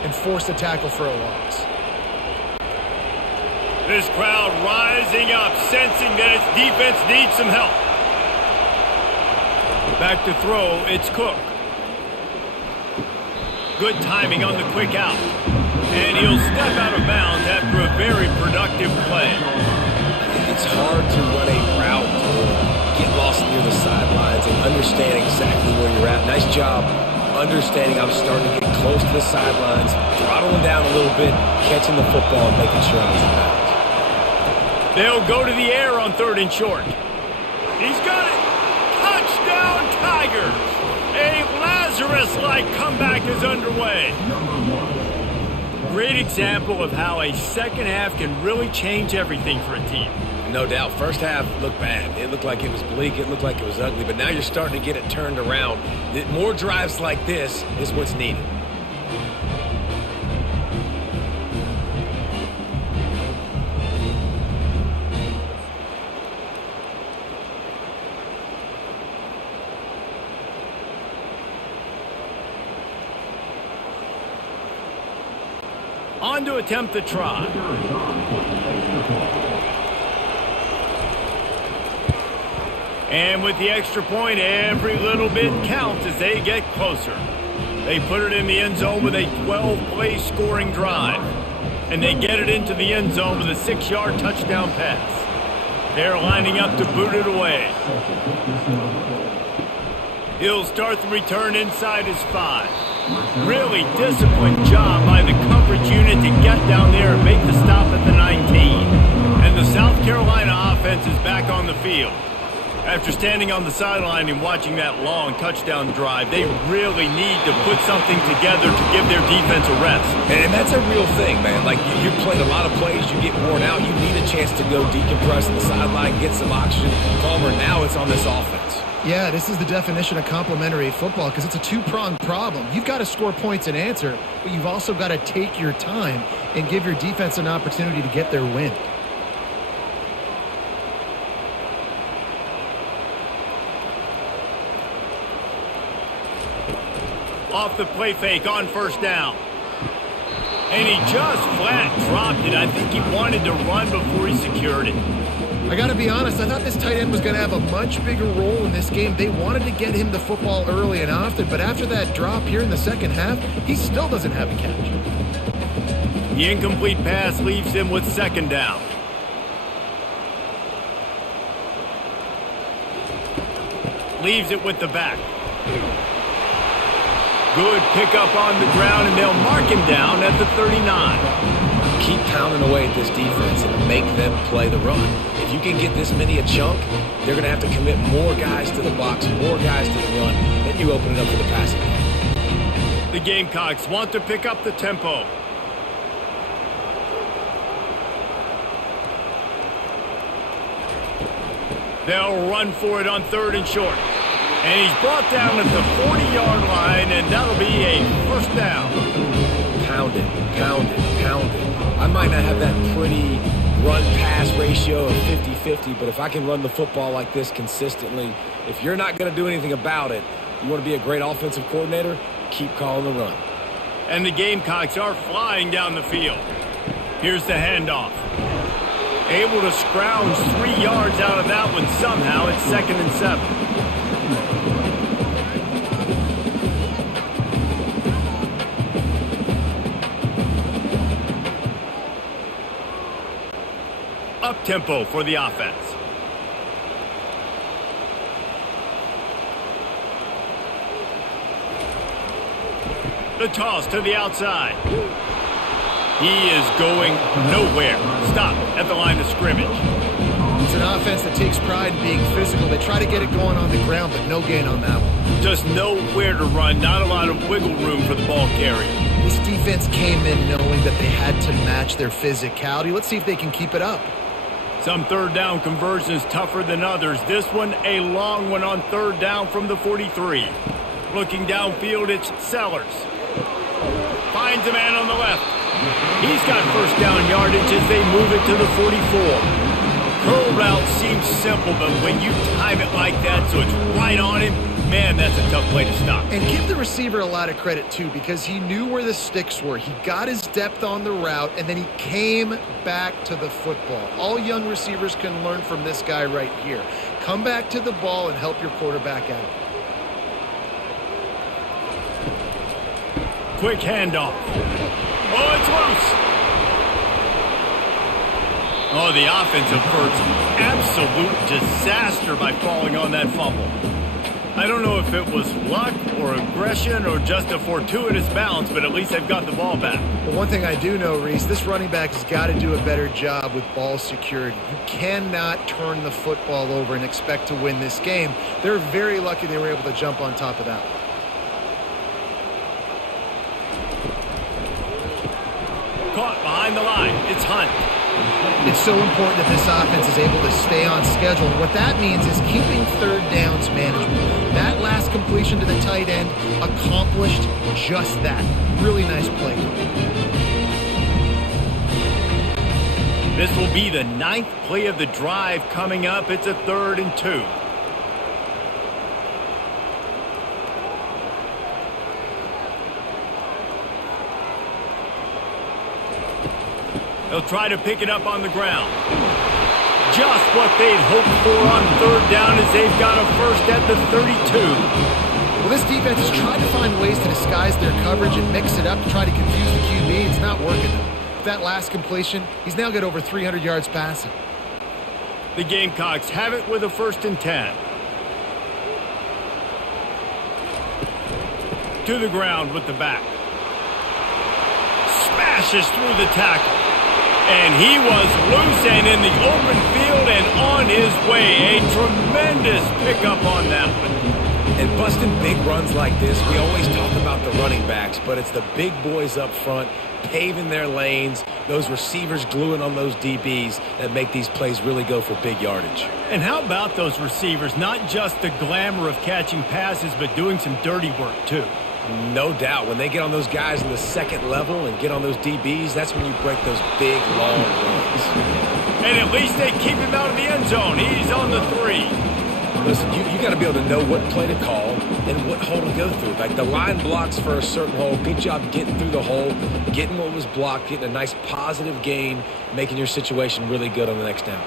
and forced a tackle for a loss. This crowd rising up, sensing that its defense needs some help. Back to throw, it's Cook. Good timing on the quick out. And he'll step out of bounds after a very productive play. It's hard to run a route or get lost near the sidelines and understand exactly where you're at. Nice job understanding I'm starting to get close to the sidelines, throttling down a little bit, catching the football and making sure I was in bounds. They'll go to the air on 3rd and short. He's got it. Touchdown, Tigers. A Lazarus-like comeback is underway. Great example of how a second half can really change everything for a team. No doubt. First half looked bad. It looked like it was bleak. It looked like it was ugly. But now you're starting to get it turned around. More drives like this is what's needed. On to attempt the try. And with the extra point, every little bit counts as they get closer. They put it in the end zone with a 12-play scoring drive. And they get it into the end zone with a 6-yard touchdown pass. They're lining up to boot it away. He'll start the return inside his 5. Really disciplined job by the coverage unit to get down there and make the stop at the 19. And the South Carolina offense is back on the field. After standing on the sideline and watching that long touchdown drive, they really need to put something together to give their defense a rest. And that's a real thing, man. Like, you played a lot of plays, you get worn out, you need a chance to go decompress on the sideline, get some oxygen, calmer. Now it's on this offense. Yeah, this is the definition of complementary football because it's a two-pronged problem. You've got to score points and answer, but you've also got to take your time and give your defense an opportunity to get their win. Off the play fake on 1st down. And he just flat dropped it. I think he wanted to run before he secured it. I got to be honest, I thought this tight end was going to have a much bigger role in this game. They wanted to get him the football early and often, but after that drop here in the second half, he still doesn't have a catch. The incomplete pass leaves him with 2nd down. Leaves it with the back. Good pickup on the ground, and they'll mark him down at the 39. Keep pounding away at this defense and make them play the run. If you can get this many a chunk, they're going to have to commit more guys to the box, more guys to the run, then you open it up for the passing game. The Gamecocks want to pick up the tempo. They'll run for it on 3rd and short. And he's brought down at the 40-yard line, and that'll be a 1st down. Pound it, pound it, pound it. I might not have that pretty run-pass ratio of 50-50, but if I can run the football like this consistently, if you're not going to do anything about it, you want to be a great offensive coordinator, keep calling the run. And the Gamecocks are flying down the field. Here's the handoff. Able to scrounge 3 yards out of that one somehow. It's 2nd and 7. Up-tempo for the offense. The toss to the outside. He is going nowhere. Stop at the line of scrimmage. It's an offense that takes pride in being physical. They try to get it going on the ground, but no gain on that one. Just nowhere to run. Not a lot of wiggle room for the ball carrier. This defense came in knowing that they had to match their physicality. Let's see if they can keep it up. Some 3rd down conversions tougher than others. This one a long one on 3rd down from the 43. Looking downfield, it's Sellers. Finds a man on the left. He's got 1st down yardage as they move it to the 44. Curl route seems simple, but when you time it like that so it's right on him, man, that's a tough play to stop. And give the receiver a lot of credit, too, because he knew where the sticks were. He got his depth on the route, and then he came back to the football. All young receivers can learn from this guy right here. Come back to the ball and help your quarterback out. Quick handoff. Oh, it's loose. Oh, the offensive effort's absolute disaster by falling on that fumble. I don't know if it was luck or aggression or just a fortuitous bounce, but at least they've got the ball back. But one thing I do know, Reese, this running back has got to do a better job with ball security. You cannot turn the football over and expect to win this game. They're very lucky they were able to jump on top of that. Caught behind the line. It's Hunt. It's so important that this offense is able to stay on schedule. What that means is keeping third downs management. That last completion to the tight end accomplished just that. Really nice play. This will be the 9th play of the drive coming up. It's a 3rd and 2. They'll try to pick it up on the ground. Just what they'd hoped for on 3rd down as they've got a first at the 32. Well, this defense has tried to find ways to disguise their coverage and mix it up to try to confuse the QB. It's not working. With that last completion, he's now got over 300 yards passing. The Gamecocks have it with a 1st and 10. To the ground with the back. Smashes through the tackle. And he was loose and in the open field and on his way. A tremendous pickup on that one. And busting big runs like this, we always talk about the running backs, but it's the big boys up front paving their lanes, those receivers gluing on those DBs that make these plays really go for big yardage. And how about those receivers? Not just the glamour of catching passes, but doing some dirty work too. No doubt. When they get on those guys in the second level and get on those DBs, that's when you break those big, long runs. And at least they keep him out of the end zone. He's on the 3. Listen, you got to be able to know what play to call and what hole to go through. Like the line blocks for a certain hole. Good job getting through the hole, getting what was blocked, getting a nice positive gain, making your situation really good on the next down.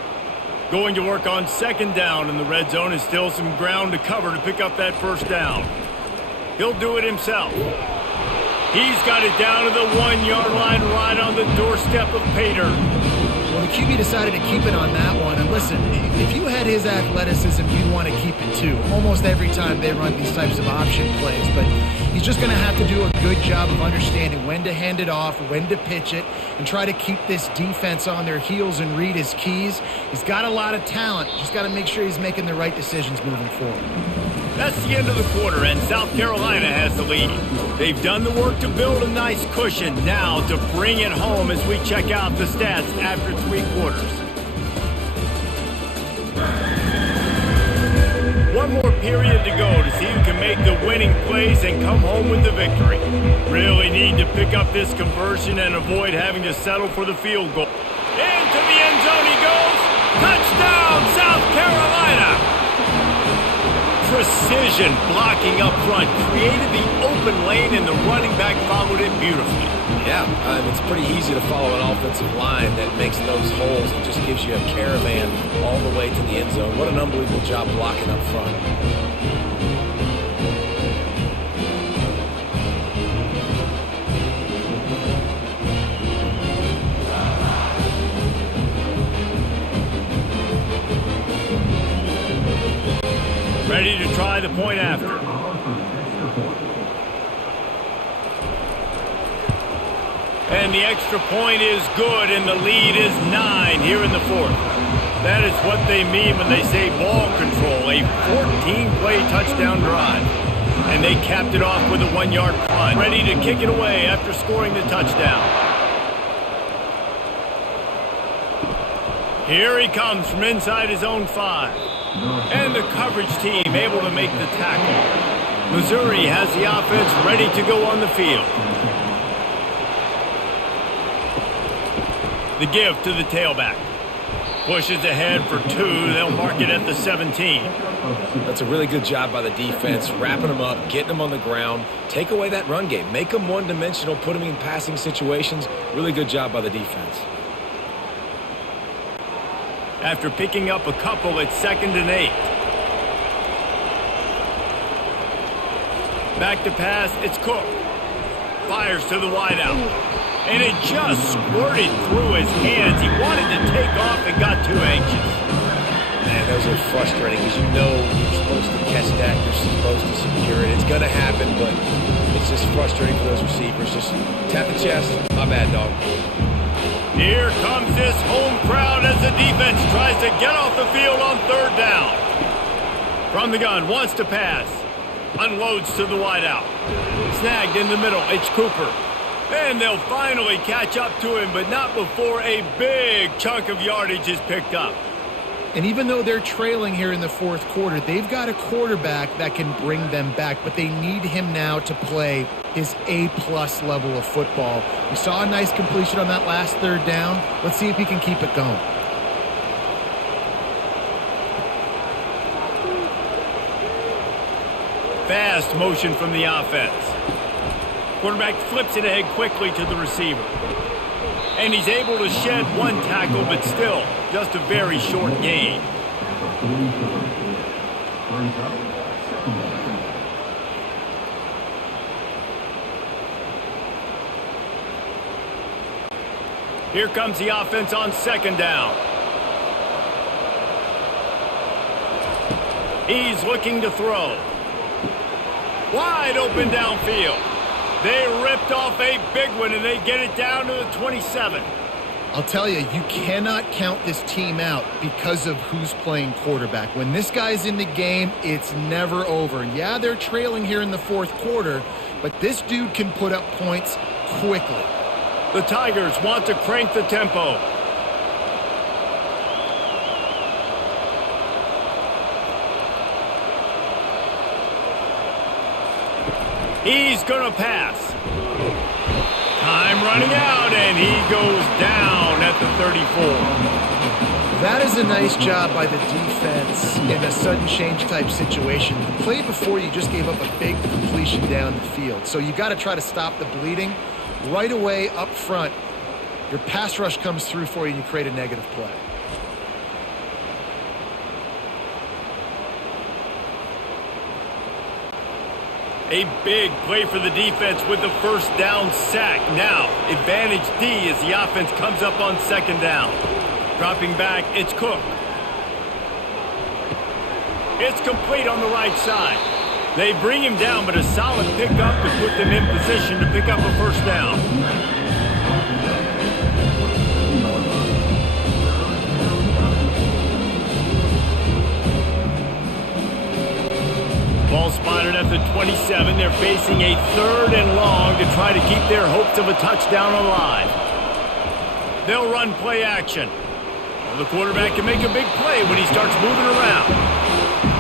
Going to work on 2nd down in the red zone is still some ground to cover to pick up that 1st down. He'll do it himself. He's got it down to the 1-yard line right on the doorstep of Pater. Well, the QB decided to keep it on that one. And listen, if you had his athleticism, you'd want to keep it too. Almost every time they run these types of option plays. But he's just going to have to do a good job of understanding when to hand it off, when to pitch it, and try to keep this defense on their heels and read his keys. He's got a lot of talent. Just got to make sure he's making the right decisions moving forward. That's the end of the quarter, and South Carolina has the lead. They've done the work to build a nice cushion. Now to bring it home as we check out the stats after 3 quarters. One more period to go to see who can make the winning plays and come home with the victory. Really need to pick up this conversion and avoid having to settle for the field goal. Into the end zone he goes. Touchdown, South Carolina! Precision blocking up front created the open lane, and the running back followed it beautifully. Yeah, it's pretty easy to follow an offensive line that makes those holes and just gives you a caravan all the way to the end zone. What an unbelievable job blocking up front. Ready to try the point after. And the extra point is good, and the lead is 9 here in the 4th. That is what they mean when they say ball control, a 14-play touchdown drive. And they capped it off with a 1-yard punt, ready to kick it away after scoring the touchdown. Here he comes from inside his own 5. And the coverage team able to make the tackle. Missouri has the offense ready to go on the field. The give to the tailback. Pushes ahead for 2. They'll mark it at the 17. That's a really good job by the defense, wrapping them up, getting them on the ground. Take away that run game. Make them one-dimensional, put them in passing situations. Really good job by the defense. After picking up a couple at 2nd and 8. Back to pass, it's Cook. Fires to the wideout. And it just squirted through his hands. He wanted to take off and got too anxious. Man, those are frustrating because you know you're supposed to catch that, you're supposed to secure it. It's going to happen, but it's just frustrating for those receivers. Just tap the chest. My bad, dog. Here comes this home crowd as the defense tries to get off the field on third down. From the gun, wants to pass. Unloads to the wideout. Snagged in the middle, it's Cooper. And they'll finally catch up to him, but not before a big chunk of yardage is picked up. And even though they're trailing here in the fourth quarter, they've got a quarterback that can bring them back, but they need him now to play his A-plus level of football. We saw a nice completion on that last third down. Let's see if he can keep it going. Fast motion from the offense. Quarterback flips it ahead quickly to the receiver. And he's able to shed one tackle, but still just a very short gain. Here comes the offense on second down. He's looking to throw. Wide open downfield. They ripped off a big one, and they get it down to the 27. I'll tell you, you cannot count this team out because of who's playing quarterback. When this guy's in the game, it's never over. Yeah, they're trailing here in the fourth quarter, but this dude can put up points quickly. The Tigers want to crank the tempo. He's going to pass. Time running out, and he goes down at the 34. That is a nice job by the defense in a sudden change type situation. The play before, you just gave up a big completion down the field. So you got to try to stop the bleeding right away up front. Your pass rush comes through for you and you create a negative play. A big play for the defense with the first down sack. Now, advantage D as the offense comes up on second down. Dropping back, it's Cook. It's complete on the right side. They bring him down, but a solid pickup to put them in position to pick up a first down. Ball spotted at the 27. They're facing a third and long to try to keep their hopes of a touchdown alive. They'll run play action. Well, the quarterback can make a big play when he starts moving around.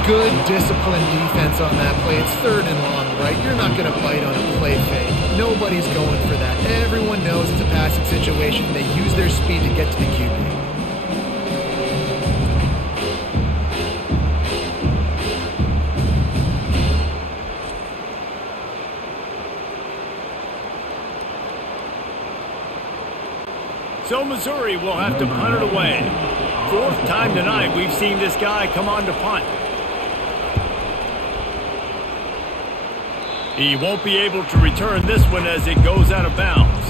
Good disciplined defense on that play. It's third and long, right? You're not going to bite on a play fake. Nobody's going for that. Everyone knows it's a passing situation. They use their speed to get to the QB. So Missouri will have to punt it away. Fourth time tonight we've seen this guy come on to punt. He won't be able to return this one as it goes out of bounds.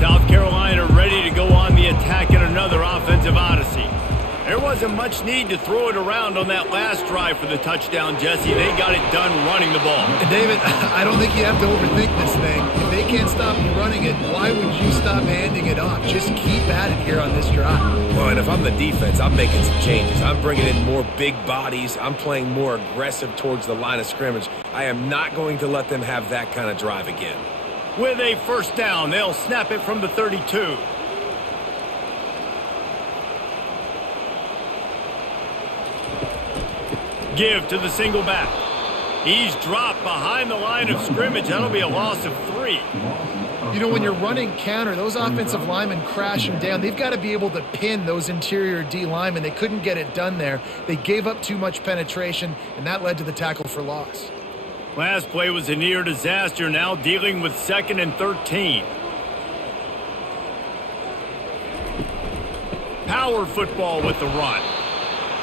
South Carolina ready to go on the attack in another offensive odyssey. There wasn't much need to throw it around on that last drive for the touchdown, Jesse. They got it done running the ball. And David, I don't think you have to overthink this thing. If they can't stop you running it, why would you stop handing it off? Just keep at it here on this drive. Well, and if I'm the defense, I'm making some changes. I'm bringing in more big bodies. I'm playing more aggressive towards the line of scrimmage. I am not going to let them have that kind of drive again. With a first down, they'll snap it from the 32. Give to the single back. He's dropped behind the line of scrimmage. That'll be a loss of 3. You know, when you're running counter, those offensive linemen crash them down. They've got to be able to pin those interior D linemen. They couldn't get it done there. They gave up too much penetration, and that led to the tackle for loss. Last play was a near disaster, now dealing with 2nd and 13. Power football with the run.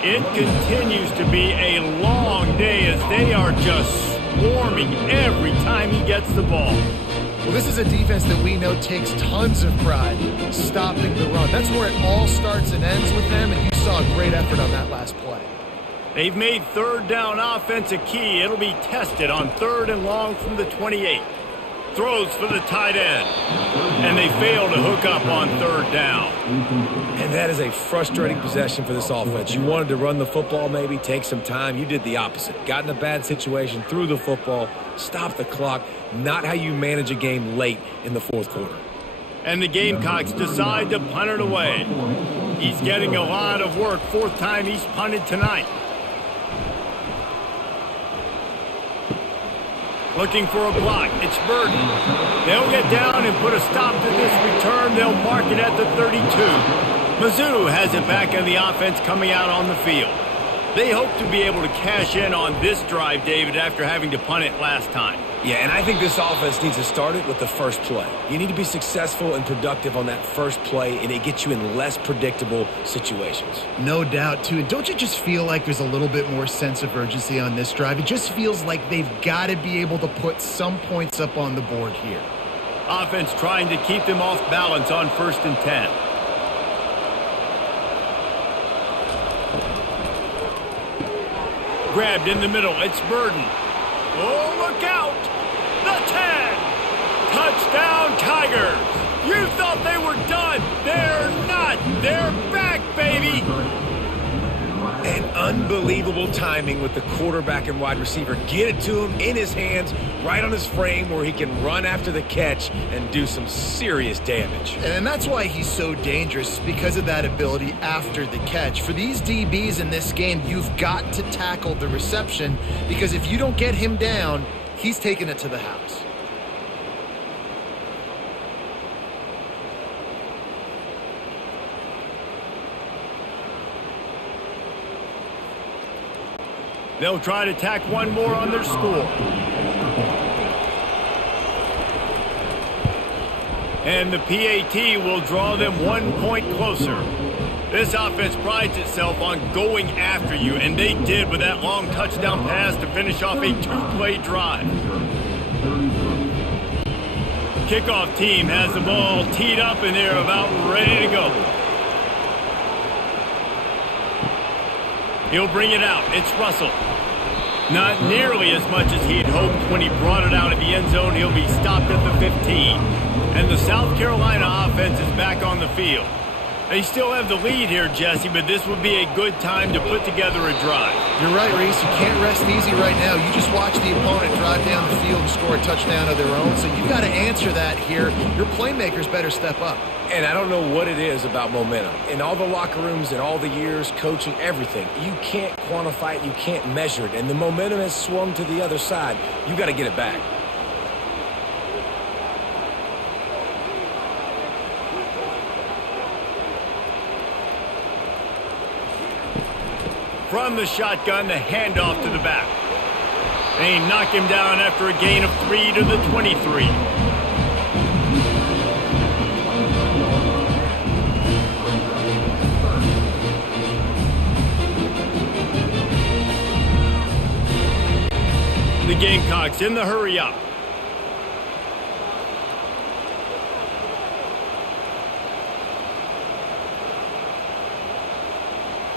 It continues to be a long day as they are just swarming every time he gets the ball. Well, this is a defense that we know takes tons of pride stopping the run. That's where it all starts and ends with them, and you saw a great effort on that last play. They've made third down offense a key. It'll be tested on 3rd and long from the 28. Throws for the tight end. And they fail to hook up on 3rd down. And that is a frustrating possession for this offense. You wanted to run the football, maybe take some time. You did the opposite. Got in a bad situation, threw the football, stopped the clock. Not how you manage a game late in the 4th quarter. And the Gamecocks decide to punt it away. He's getting a lot of work. 4th time he's punted tonight. Looking for a block. It's Burden. They'll get down and put a stop to this return. They'll mark it at the 32. Mizzou has it back in the offense coming out on the field. They hope to be able to cash in on this drive, David, after having to punt it last time. Yeah, and I think this offense needs to start it with the first play. You need to be successful and productive on that first play, and it gets you in less predictable situations. No doubt, too. And don't you just feel like there's a little bit more sense of urgency on this drive? It just feels like they've got to be able to put some points up on the board here. Offense trying to keep them off balance on 1st and 10. Grabbed in the middle. It's Burden. Oh, look out. The 10. Touchdown, Tigers. You thought they were done. They're not. They're back, baby. And unbelievable timing with the quarterback and wide receiver. Get it to him in his hands, right on his frame where he can run after the catch and do some serious damage. And that's why he's so dangerous, because of that ability after the catch. For these DBs in this game, you've got to tackle the reception, because if you don't get him down, he's taking it to the house. They'll try to tack one more on their score. And the PAT will draw them 1 point closer. This offense prides itself on going after you, and they did with that long touchdown pass to finish off a 2-play drive. Kickoff team has the ball teed up, and they're about ready to go. He'll bring it out. It's Russell. Not nearly as much as he'd hoped when he brought it out of the end zone. He'll be stopped at the 15. And the South Carolina offense is back on the field. They still have the lead here, Jesse, but this would be a good time to put together a drive. You're right, Reese. You can't rest easy right now. You just watch the opponent drive down the field and score a touchdown of their own. So you've got to answer that here. Your playmakers better step up. And I don't know what it is about momentum. In all the locker rooms, in all the years, coaching, everything, you can't quantify it, you can't measure it. And the momentum has swung to the other side. You got to get it back. From the shotgun, the handoff to the back. They knock him down after a gain of 3 to the 23. The Gamecocks in the hurry up.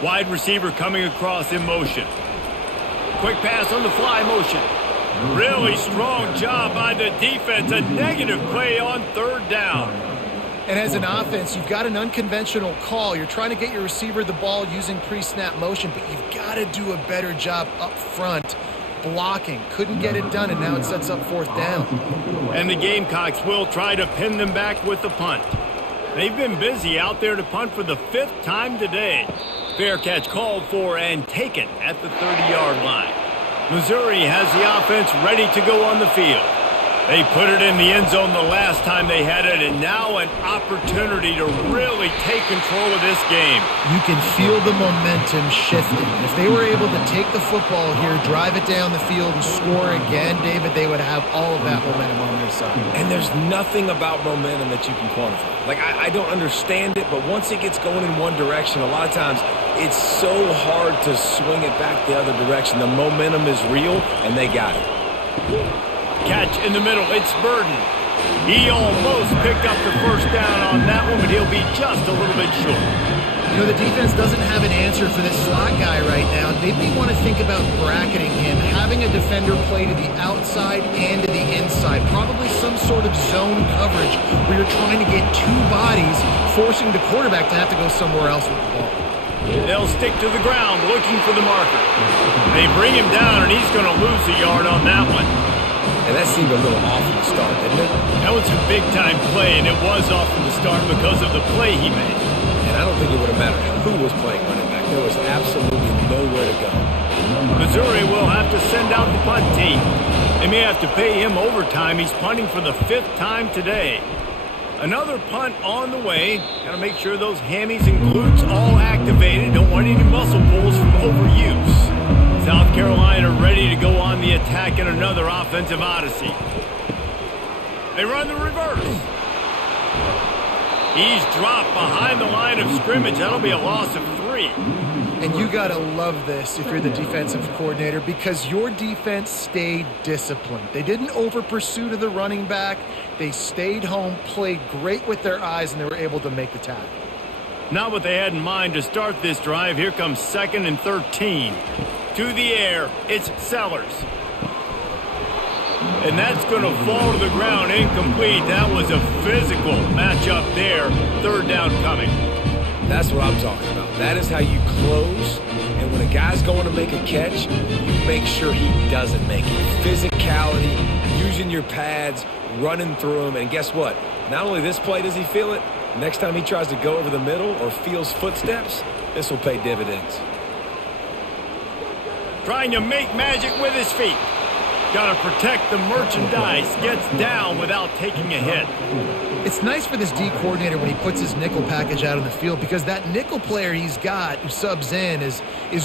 Wide receiver coming across in motion. Quick pass on the fly motion. Really strong job by the defense. A negative play on 3rd down. And as an offense, you've got an unconventional call. You're trying to get your receiver the ball using pre-snap motion, but you've got to do a better job up front blocking. Couldn't get it done, and now it sets up 4th down. And the Gamecocks will try to pin them back with the punt. They've been busy out there to punt for the 5th time today. Fair catch called for and taken at the 30-yard line. Missouri has the offense ready to go on the field. They put it in the end zone the last time they had it, and now an opportunity to really take control of this game. You can feel the momentum shifting. If they were able to take the football here, drive it down the field, and score again, David, they would have all of that momentum on their side. And there's nothing about momentum that you can quantify. Like, I don't understand it, but once it gets going in one direction, a lot of times it's so hard to swing it back the other direction. The momentum is real, and they got it. Catch in the middle. It's Burden. He almost picked up the 1st down on that one, but he'll be just a little bit short. You know, the defense doesn't have an answer for this slot guy right now. They may want to think about bracketing him, having a defender play to the outside and to the inside. Probably some sort of zone coverage where you're trying to get two bodies, forcing the quarterback to have to go somewhere else with the ball. They'll stick to the ground looking for the marker. They bring him down, and he's going to lose a yard on that one. And that seemed a little off from the start, didn't it? That was a big-time play, and it was off from the start because of the play he made. And I don't think it would have mattered who was playing running back. There was absolutely nowhere to go. Missouri will have to send out the punt team. They may have to pay him overtime. He's punting for the 5th time today. Another punt on the way. Got to make sure those hammies and glutes all activated. Don't want any muscle pulls from overuse. South Carolina ready to go on the attack in another offensive odyssey. They run the reverse. He's dropped behind the line of scrimmage. That'll be a loss of 3. And you got to love this if you're the defensive coordinator, because your defense stayed disciplined. They didn't over-pursue to the running back. They stayed home, played great with their eyes, and they were able to make the tackle. Not what they had in mind to start this drive. Here comes 2nd and 13. To the air, it's Sellers. And that's going to fall to the ground incomplete. That was a physical matchup there. 3rd down coming. That's what I'm talking about. That is how you close. And when a guy's going to make a catch, you make sure he doesn't make it. Physicality, using your pads, running through him. And guess what? Not only this play does he feel it, next time he tries to go over the middle or feels footsteps, this will pay dividends. Trying to make magic with his feet. Got to protect the merchandise. Gets down without taking a hit. It's nice for this D coordinator when he puts his nickel package out on the field, because that nickel player he's got who subs in is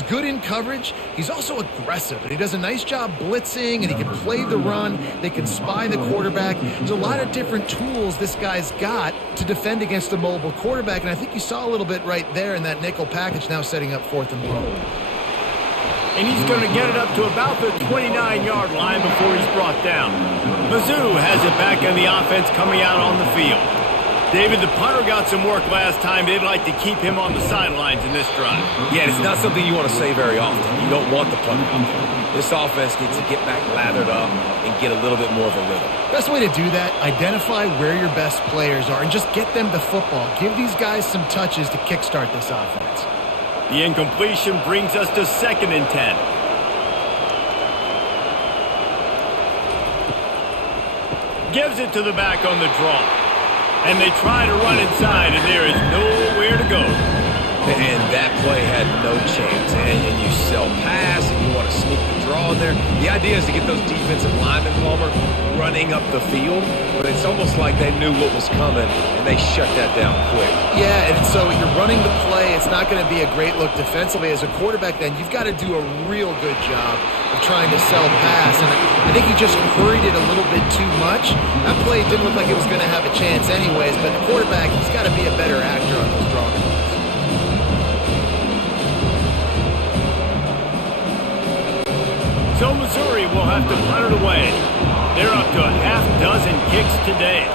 good in coverage. He's also aggressive, and he does a nice job blitzing, and he can play the run. They can spy the quarterback. There's a lot of different tools this guy's got to defend against a mobile quarterback, and I think you saw a little bit right there in that nickel package, now setting up 4th and long. And he's going to get it up to about the 29-yard line before he's brought down. Mizzou has it back in the offense coming out on the field. David, the punter got some work last time. They'd like to keep him on the sidelines in this drive. Yeah, it's not something you want to say very often. You don't want the punter out there. This offense needs to get back lathered up and get a little bit more of a rhythm. Best way to do that, identify where your best players are and just get them the football. Give these guys some touches to kickstart this offense. The incompletion brings us to 2nd and 10. Gives it to the back on the draw. And they try to run inside, and there is nowhere to go. And that play had no chance. And you sell pass, and you want to sneak the draw in there. The idea is to get those defensive linemen, Palmer, running up the field. But it's almost like they knew what was coming, and they shut that down quick. Yeah, and so you're running the play. It's not going to be a great look defensively. As a quarterback, then, you've got to do a real good job of trying to sell pass. And I think he just hurried it a little bit too much. That play didn't look like it was going to have a chance anyways, but the quarterback, he's got to be a better actor on those draw calls. So Missouri will have to punt it away. They're up to a half dozen kicks today.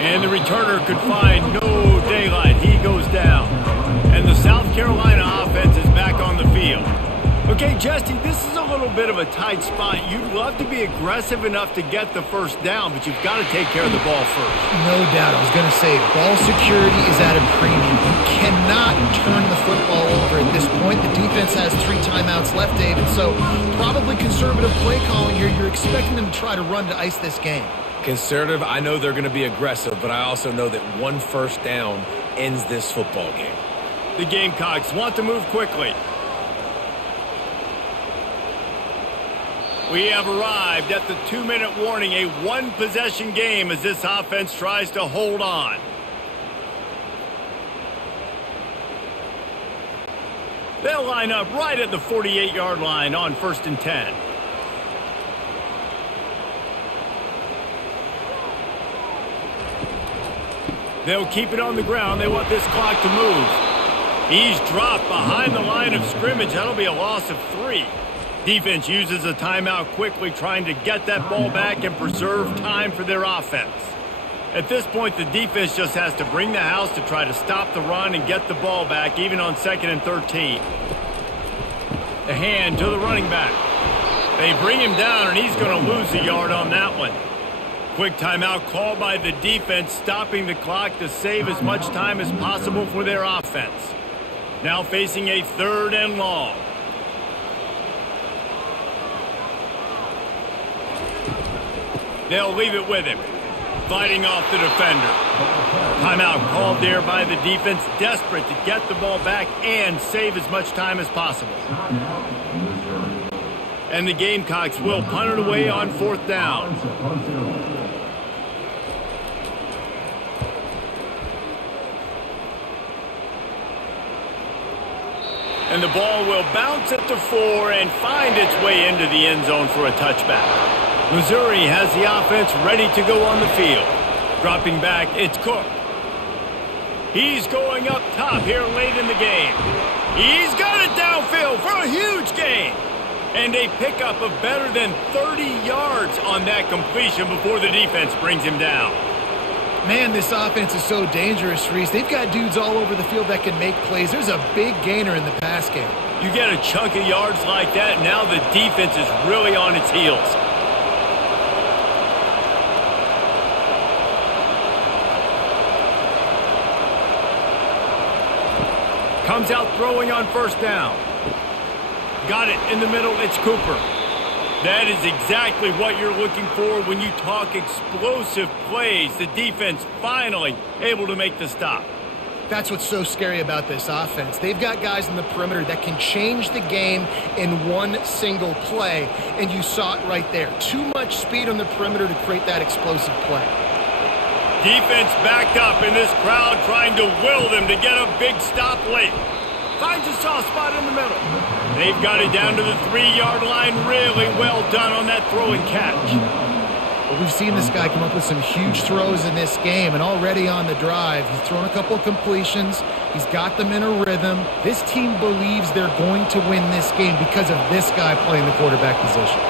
And the returner could find no daylight. He goes down. And the South Carolina offense is back on the field. Okay, Jesse, this is a little bit of a tight spot. You'd love to be aggressive enough to get the first down, but you've got to take care of the ball first. No doubt. I was going to say, ball security is at a premium. You cannot turn the football over at this point. The defense has 3 timeouts left, David, so probably conservative play calling here. You're expecting them to try to run to ice this game. Conservative, I know they're going to be aggressive, but I also know that 1 first down ends this football game. The Gamecocks want to move quickly. We have arrived at the 2-minute warning, a 1-possession game as this offense tries to hold on. They'll line up right at the 48-yard line on 1st and 10. They'll keep it on the ground. They want this clock to move. He's dropped behind the line of scrimmage. That'll be a loss of 3. Defense uses a timeout quickly, trying to get that ball back and preserve time for their offense. At this point, the defense just has to bring the house to try to stop the run and get the ball back, even on 2nd and 13. The hand to the running back. They bring him down, and he's going to lose a yard on that one. Quick timeout called by the defense, stopping the clock to save as much time as possible for their offense. Now facing a 3rd and long. They'll leave it with him. Fighting off the defender. Timeout called there by the defense, desperate to get the ball back and save as much time as possible. And the Gamecocks will punt it away on 4th down. And the ball will bounce at the 4 and find its way into the end zone for a touchback. Missouri has the offense ready to go on the field. Dropping back, it's Cook. He's going up top here late in the game. He's got it downfield for a huge gain. And a pickup of better than 30 yards on that completion before the defense brings him down. Man, this offense is so dangerous, Reese. They've got dudes all over the field that can make plays. There's a big gainer in the pass game. You get a chunk of yards like that, now the defense is really on its heels. Comes out throwing on 1st down. Got it in the middle, it's Cooper. That is exactly what you're looking for when you talk explosive plays. The defense finally able to make the stop. That's what's so scary about this offense. They've got guys in the perimeter that can change the game in one single play, and you saw it right there. Too much speed on the perimeter to create that explosive play. Defense backed up in this crowd, trying to will them to get a big stop late. Finds a soft spot in the middle. They've got it down to the 3-yard line. Really well done on that throw and catch. Well, we've seen this guy come up with some huge throws in this game, and already on the drive, he's thrown a couple of completions. He's got them in a rhythm. This team believes they're going to win this game because of this guy playing the quarterback position.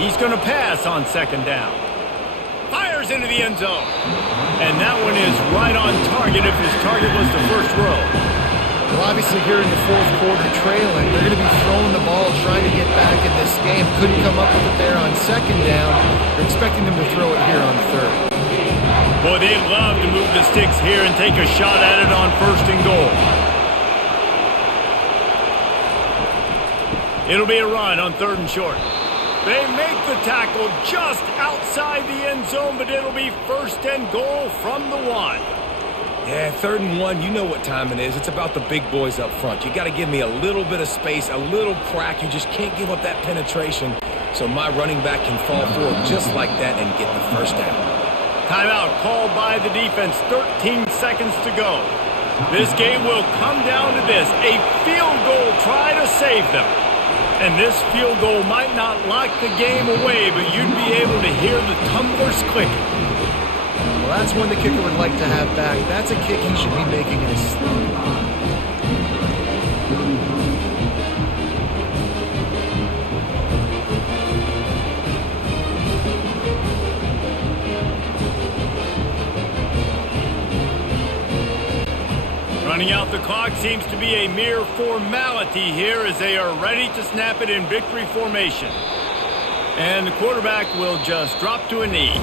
He's going to pass on 2nd down. Fires into the end zone. And that one is right on target if his target was the first row. Well, obviously here in the 4th quarter trailing, they're going to be throwing the ball, trying to get back in this game. Couldn't come up with it there on 2nd down. They're expecting them to throw it here on 3rd. Boy, they love to move the sticks here and take a shot at it on 1st and goal. It'll be a run on 3rd and short. They make the tackle just outside the end zone, but it'll be 1st and goal from the 1. Yeah, 3rd and 1, you know what time it is. It's about the big boys up front. You got to give me a little bit of space, a little crack. You just can't give up that penetration so my running back can fall forward just like that and get the 1st down. Timeout called by the defense, 13 seconds to go. This game will come down to this, a field goal try to save them. And this field goal might not lock the game away, but you'd be able to hear the tumblers clicking. Well, that's one the kicker would like to have back. That's a kick he should be making in his sleep. Running out the clock seems to be a mere formality here as they are ready to snap it in victory formation. And the quarterback will just drop to a knee.